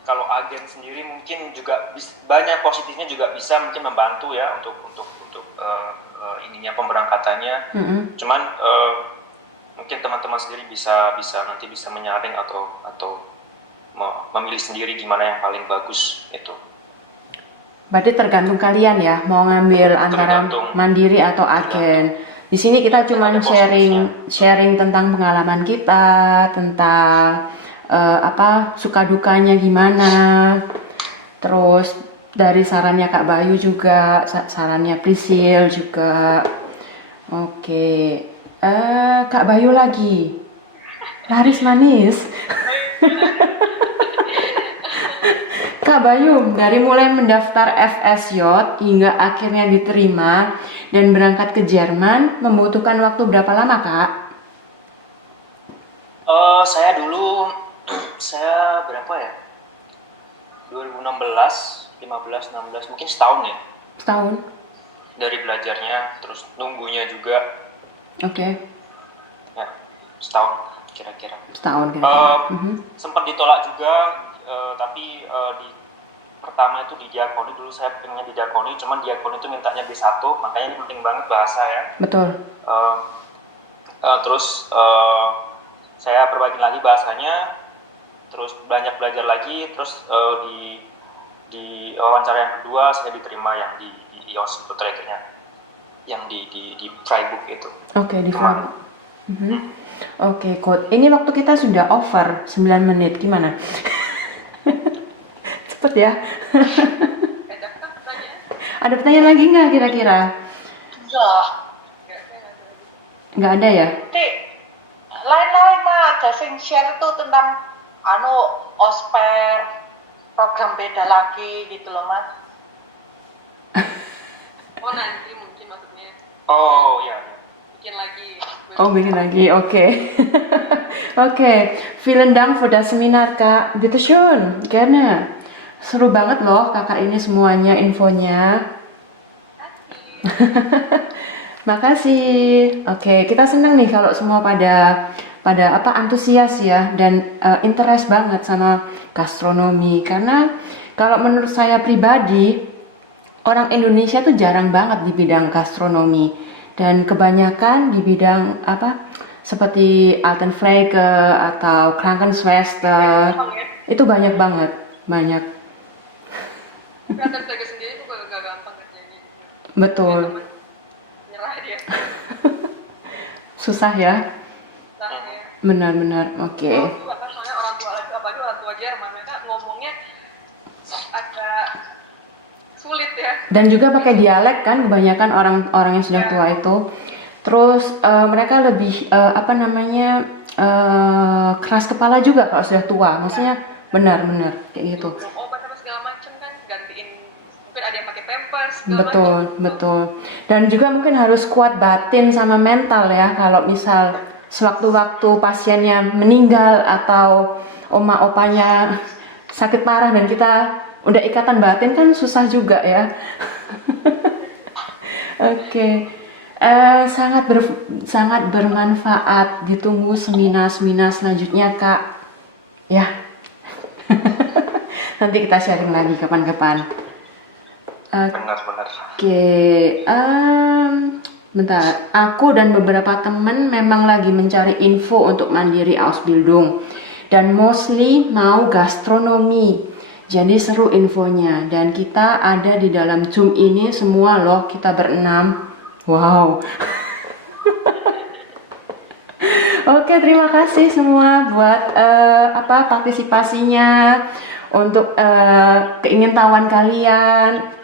Kalau agen sendiri mungkin juga banyak positifnya, juga bisa mungkin membantu ya untuk ininya pemberangkatannya. Cuman mungkin teman-teman sendiri bisa nanti bisa menyaring atau memilih sendiri gimana yang paling bagus itu. Berarti tergantung kalian ya, mau ngambil antara mandiri atau agen. Di sini kita cuma sharing tentang pengalaman kita, tentang suka dukanya gimana. Terus dari sarannya Kak Bayu juga, sarannya Prisil juga. Oke. Kak Bayu lagi. Laris manis. Kak Bayu, dari mulai mendaftar FSJ hingga akhirnya diterima dan berangkat ke Jerman, membutuhkan waktu berapa lama, Kak? Saya berapa ya? 2016, 15, 16, mungkin setahun ya. Setahun? Dari belajarnya, terus nunggunya juga. Oke. Ya, setahun kira-kira. Setahun kira-kira. Sempat ditolak juga, tapi di pertama itu di diakoni, dulu saya pengennya di diakoni, cuman diakoni itu mintanya B1, makanya ini penting banget bahasa ya. Betul. Terus saya perbaikin lagi bahasanya, terus banyak belajar lagi, terus di wawancara yang kedua saya diterima yang di IOS itu trackernya, yang di Freiburg itu. Oke, di Freiburg. Oke, Coach. Ini waktu kita sudah over 9 menit, gimana? Cepet ya. Ada pertanyaan lagi nggak kira-kira? Nggak ada ya? Lain-lain mah ada sing share itu tentang ospek program beda lagi gitu loh Mas. Oh nanti mungkin maksudnya. Oh iya. Bikin lagi. Oh bikin lagi, oke. Oke, vielen Dank für das Seminar Kak. Bitte schön, gerne. Seru banget loh kakak ini semuanya infonya. Makasih. Oke, kita senang nih kalau semua pada antusias ya dan interest banget sama gastronomi, karena kalau menurut saya pribadi orang Indonesia tuh jarang banget di bidang gastronomi, dan kebanyakan di bidang seperti Altenpflege atau Krankenschwester itu banyak banget. Altenpflege sendiri tuh gak gampang kerjanya. Betul. Nyerah dia. Susah ya. Benar-benar, oke. Soalnya orang tua lagi, apalagi orang tua Jerman, mereka ngomongnya agak sulit ya. Dan juga pakai dialek kan, kebanyakan orang yang sudah tua itu. Terus mereka lebih keras kepala juga kalau sudah tua. Maksudnya benar-benar kayak gitu. Obat apa segala macam kan, gantiin, mungkin ada yang pakai pampers. Betul. Dan juga mungkin harus kuat batin sama mental ya, kalau misal sewaktu-waktu pasiennya meninggal atau oma opanya sakit parah dan kita udah ikatan batin kan susah juga ya. Oke. Sangat bermanfaat. Ditunggu seminar selanjutnya Kak. Ya. Nanti kita sharing lagi kapan-kapan. Benar. Oke. Bentar, aku dan beberapa teman memang lagi mencari info untuk mandiri Ausbildung dan mostly mau gastronomi. Jadi seru infonya, dan kita ada di dalam Zoom ini semua loh, kita berenam. Wow. Oke, terima kasih semua buat partisipasinya, untuk keingintahuan kalian.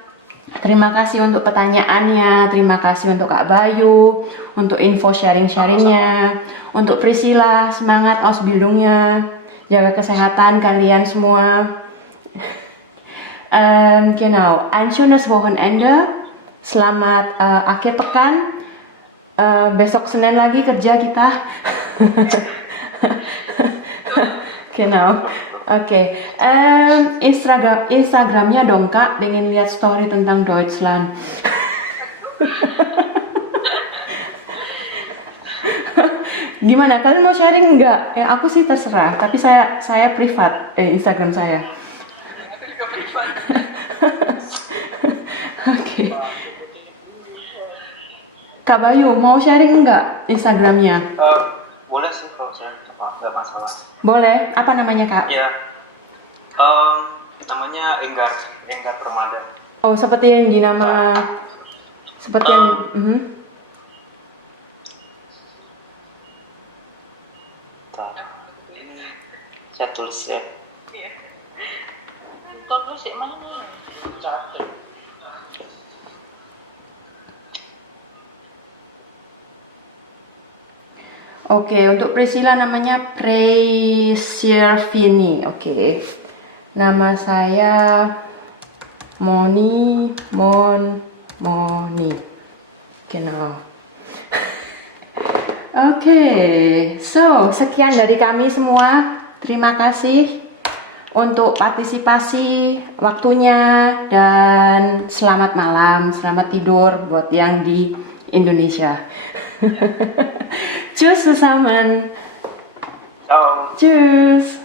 Terima kasih untuk pertanyaannya, terima kasih untuk Kak Bayu, untuk info sharing-sharingnya, untuk Priscilla, semangat Ausbildungnya, jaga kesehatan kalian semua. Genau, ein schönes Wochenende. Selamat akhir pekan. Besok Senin lagi kerja kita. Genau. Oke. Instagramnya dong Kak, pengen lihat story tentang Deutschland. Gimana? Kalian mau sharing nggak? Aku sih terserah, tapi saya privat Instagram saya. Aku juga privat. Oke. Kak Bayu mau sharing nggak Instagramnya? Boleh sih kalau saya nggak masalah. Boleh. Apa namanya Kak? Ya, namanya Enggar Permada. Oh, seperti yang di nama, seperti yang. Ini saya tulis ya. Iya. Kau lu sih mana? Catat. Oke, untuk Priscilla namanya Preservini. Oke. Nama saya Moni. Genau. Oke, so sekian dari kami semua. Terima kasih untuk partisipasi waktunya dan selamat malam, selamat tidur buat yang di Indonesia. Tschüss zusammen. Ciao. Tschüss.